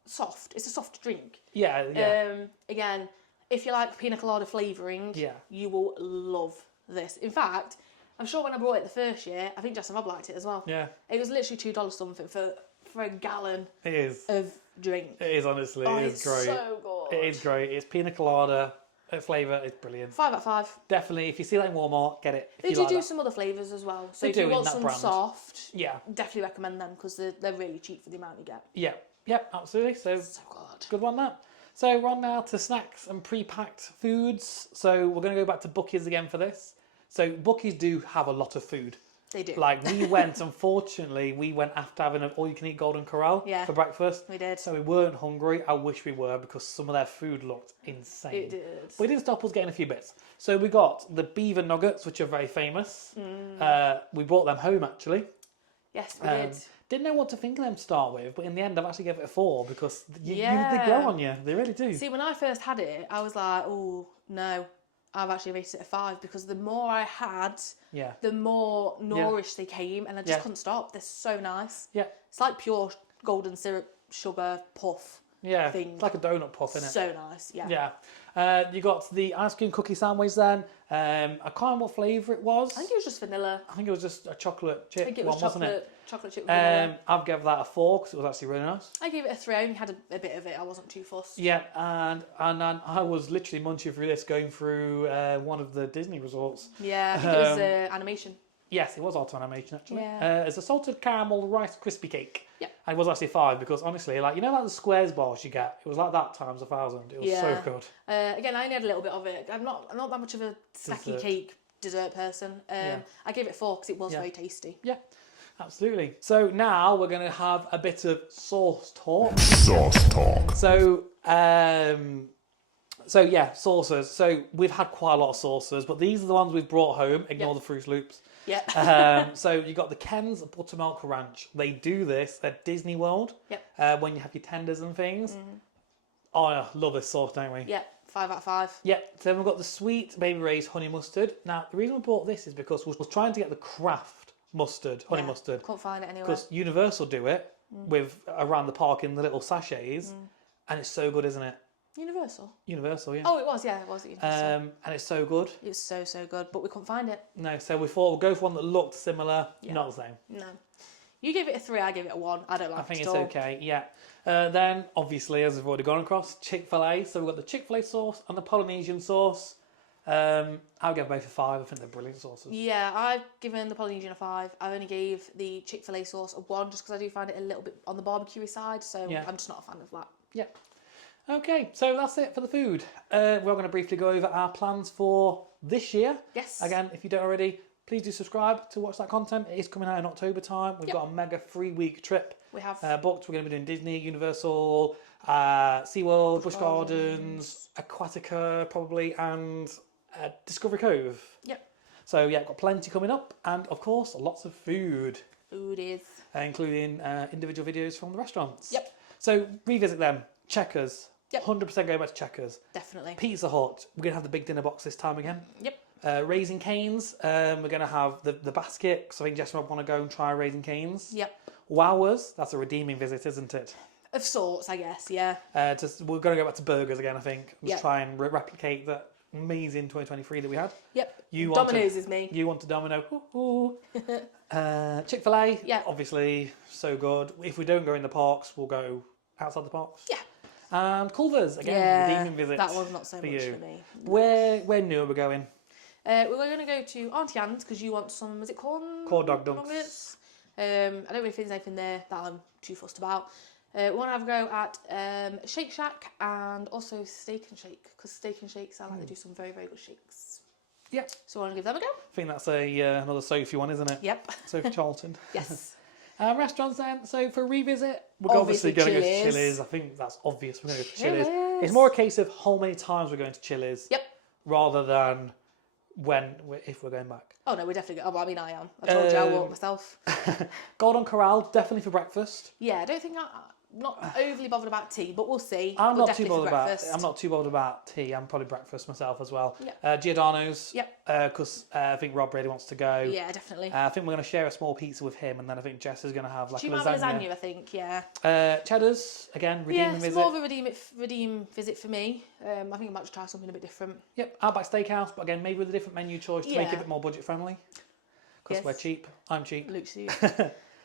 soft. It's a soft drink. Yeah, yeah. Again, if you like pina colada flavouring, Yeah. you will love this. In fact, I'm sure when I brought it the first year, I think Justin Rob liked it as well. Yeah, It was literally $2 something for a gallon it is. of drink. It is, honestly. Oh, it is it's great. so good. It is great. It's pina colada. Flavour is brilliant. 5 out of 5. Definitely, if you see that in Walmart, get it. If They you do like do that. some other flavours as well. So They if do you in want that some brand. soft, Yeah, definitely recommend them because they're really cheap for the amount you get. yeah, yeah, absolutely. So So good. good one, that. So we're on now to snacks and pre-packed foods. So we're going to go back to Bucky's again for this. So Bucky's do have a lot of food. They do. Like we went, unfortunately, after having an all-you-can-eat Golden Corral Yeah. for breakfast. We did. So we weren't hungry. I wish we were because some of their food looked insane. It did. But it didn't stop us getting a few bits. So we got the beaver nuggets, which are very famous. We brought them home actually. Yes, we did. Didn't know what to think of them to start with, but in the end I've actually given it a 4 because they Yeah. grow on you. They really do. See, when I first had it, I was like, oh, no. I've actually rated it a 5 because the more I had, Yeah. the more nourished they came, and I just Yeah. couldn't stop. They're so nice. Yeah. It's like pure golden syrup sugar puff. Yeah. Thing. It's like a donut puff, isn't it? So nice, yeah. Yeah. You got the ice cream cookie sandwich then. I can't remember what flavour it was. I think it was just vanilla. I think it was just a chocolate chip I think it one, was wasn't it? chocolate chip vanilla. I've given that a 4 because it was actually really nice. I gave it a 3. I only had a bit of it. I wasn't too fussed. Yeah, and I was literally munching through this going through one of the Disney resorts. Yeah, I think it was animation. Yes, it was auto animation actually. Yeah. It's a salted caramel rice crispy cake. Yeah. And it was actually 5 because honestly, like, you know, like the squares bars you get, it was like that times 1,000. It was so good. Again, I only had a little bit of it. I'm not that much of a snacky cake dessert person. I gave it 4 because it was very tasty. Yeah, absolutely. So now we're going to have a bit of sauce talk. So yeah, sauces. So we've had quite a lot of sauces, but these are the ones we've brought home. Ignore the Fruit Loops. Yeah. So you got the Ken's Buttermilk Ranch. They do this at Disney World. Yep. When you have your tenders and things. Oh, I love this sauce, don't we? Yeah, 5 out of 5. Yeah. So then we've got the sweet baby Ray's honey mustard. Now the reason we bought this is because we was trying to get the Kraft mustard, honey mustard. Couldn't find it anywhere. Because Universal do it with around the park in the little sachets, and it's so good, isn't it? Universal, yeah. Oh, it was at Universal. And it's so good. It was so good, but we couldn't find it. No, so we thought we'll go for one that looked similar, not the same. No. You gave it a 3, I gave it a 1. I don't like it. I think it's okay, yeah. Then, obviously, as we've already gone across, Chick-fil-A. So we've got the Chick-fil-A sauce and the Polynesian sauce. I'll give both a 5. I think they're brilliant sauces. Yeah, I've given the Polynesian a 5. I only gave the Chick-fil-A sauce a 1 just because I do find it a little bit on the barbecue side, so I'm just not a fan of that. Yeah. Okay, so that's it for the food. We're going to briefly go over our plans for this year. Yes. Again, if you don't already, please do subscribe to watch that content. It is coming out in October time. We've got a mega 3-week trip. We have booked. We're going to be doing Disney, Universal, SeaWorld, Busch Gardens, Aquatica probably, and Discovery Cove. Yep. So yeah, got plenty coming up, and of course, lots of food. Food is. Including individual videos from the restaurants. Yep. So revisit them. Checkers. Yep. 100% going back to Checkers. Definitely. Pizza Hut. We're going to have the big dinner box this time again. Yep. Raising Cane's. We're going to have the basket, because I think Jess and Rob want to go and try Raising Cane's. Yep. Wowers. That's a redeeming visit, isn't it? Of sorts, I guess, yeah. We're going to go back to burgers again, I think. Just try and replicate that amazing 2023 that we had. Yep. Domino's is me. You want to Domino. Chick-fil-A. Yeah. Obviously, so good. If we don't go in the parks, we'll go outside the parks. Yeah. And Culver's, again, redeeming visit. That was not so much for me. Where new are we going? We're going to go to Auntie Anne's because you want some, is it corn? Corn dog nuggets. I don't really think there's anything there that I'm too fussed about. We want to have a go at Shake Shack and also Steak and Shake, because Steak and Shakes, I like to do some very, very good shakes. Yep. So I want to give them a go. I think that's another Sophie one, isn't it? Yep. Sophie Charlton. Yes. Restaurants then. So for revisit, we're obviously going to go to Chili's. I think that's obvious. We're going to go to Chili's. It's more a case of how many times we're going to Chili's. Yep. Rather than if we're going back. Oh no, we're definitely going. Oh, I mean, I am. I told you I walk myself. Golden Corral, definitely for breakfast. Yeah, I don't think not overly bothered about tea, but we'll see. I'm not too bothered about tea. I'm probably breakfast myself as well. Yep. Giordano's. Yep. Because I think Rob really wants to go. Yeah, definitely. I think we're going to share a small pizza with him, and then I think Jess is going to have like a lasagna. Lasagna, I think. Yeah. Cheddar's again, redeeming visit. Yeah, it's more of a redeem visit for me. I think I might just try something a bit different. Yep. Outback Steakhouse, but again, maybe with a different menu choice to make it a bit more budget friendly. Because we're cheap. I'm cheap. Luke's you.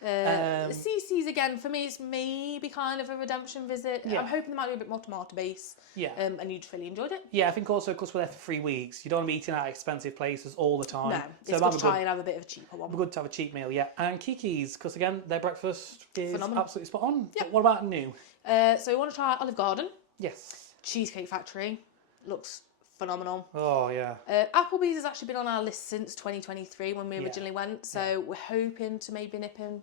CC's again for me is maybe kind of a redemption visit. I'm hoping there might be a bit more tomato base. Yeah. And you just really enjoyed it. Yeah, I think also because we're there for 3 weeks, you don't want to be eating at expensive places all the time. No, it's good to try and have a bit of a cheaper one. It'd be good to have a cheap meal, yeah. And Kiki's, because again, their breakfast is phenomenal. Absolutely spot on. Yeah. But what about new? So we want to try Olive Garden. Yes. Cheesecake Factory. Looks phenomenal. Oh, yeah. Applebee's has actually been on our list since 2023 when we originally went, so we're hoping to maybe nip in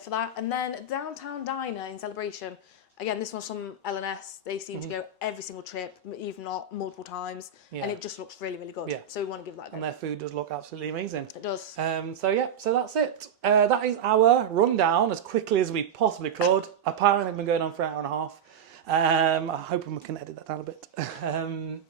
for that. And then Downtown Diner in Celebration. Again, this one's from L&S. They seem to go every single trip, even not multiple times, and it just looks really, really good. Yeah. So we want to give that a go. And their food does look absolutely amazing. It does. So that's it. That is our rundown as quickly as we possibly could. Apparently, we've been going on for an hour and a half. I'm hoping we can edit that down a bit.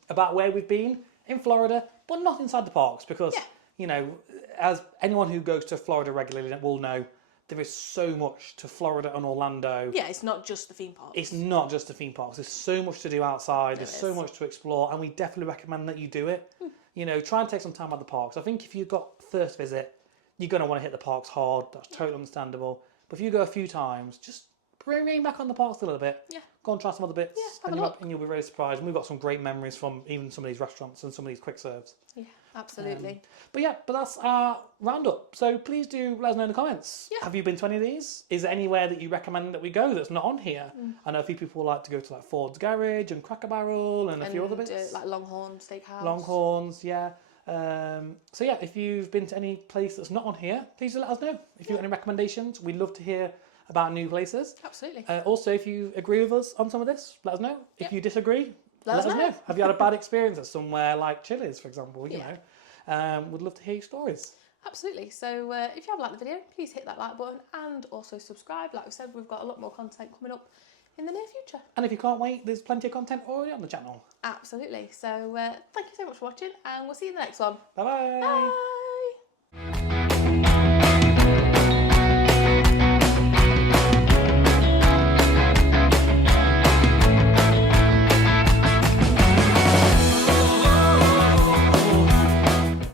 About where we've been in Florida, but not inside the parks, because you know, as anyone who goes to Florida regularly will know, there is so much to Florida and Orlando. Yeah, it's not just the theme parks. It's not just the theme parks. There's so much to do outside. There's so much to explore, and we definitely recommend that you do it. You know, try and take some time at the parks. I think if you've got first visit, you're going to want to hit the parks hard. That's totally understandable. But if you go a few times, just rein back on the parks a little bit. Yeah. Go and try some other bits. Yeah, and you'll be very surprised. And we've got some great memories from even some of these restaurants and some of these quick serves. Yeah, absolutely. But that's our roundup. So please do let us know in the comments. Yeah. Have you been to any of these? Is there anywhere that you recommend that we go that's not on here? I know a few people like to go to like Ford's Garage and Cracker Barrel and a few other bits. Like Longhorn Steakhouse. Longhorns, yeah. So yeah, if you've been to any place that's not on here, please do let us know. If you've got any recommendations, we'd love to hear about new places. Absolutely. Also, if you agree with us on some of this, let us know. If you disagree, let us know. Have you had a bad experience at somewhere like Chili's, for example? You know, we'd love to hear your stories. Absolutely. So if you have liked the video, please hit that like button and also subscribe. Like we said, we've got a lot more content coming up in the near future. And if you can't wait, there's plenty of content already on the channel. Absolutely. So thank you so much for watching, and we'll see you in the next one. Bye-bye. Bye.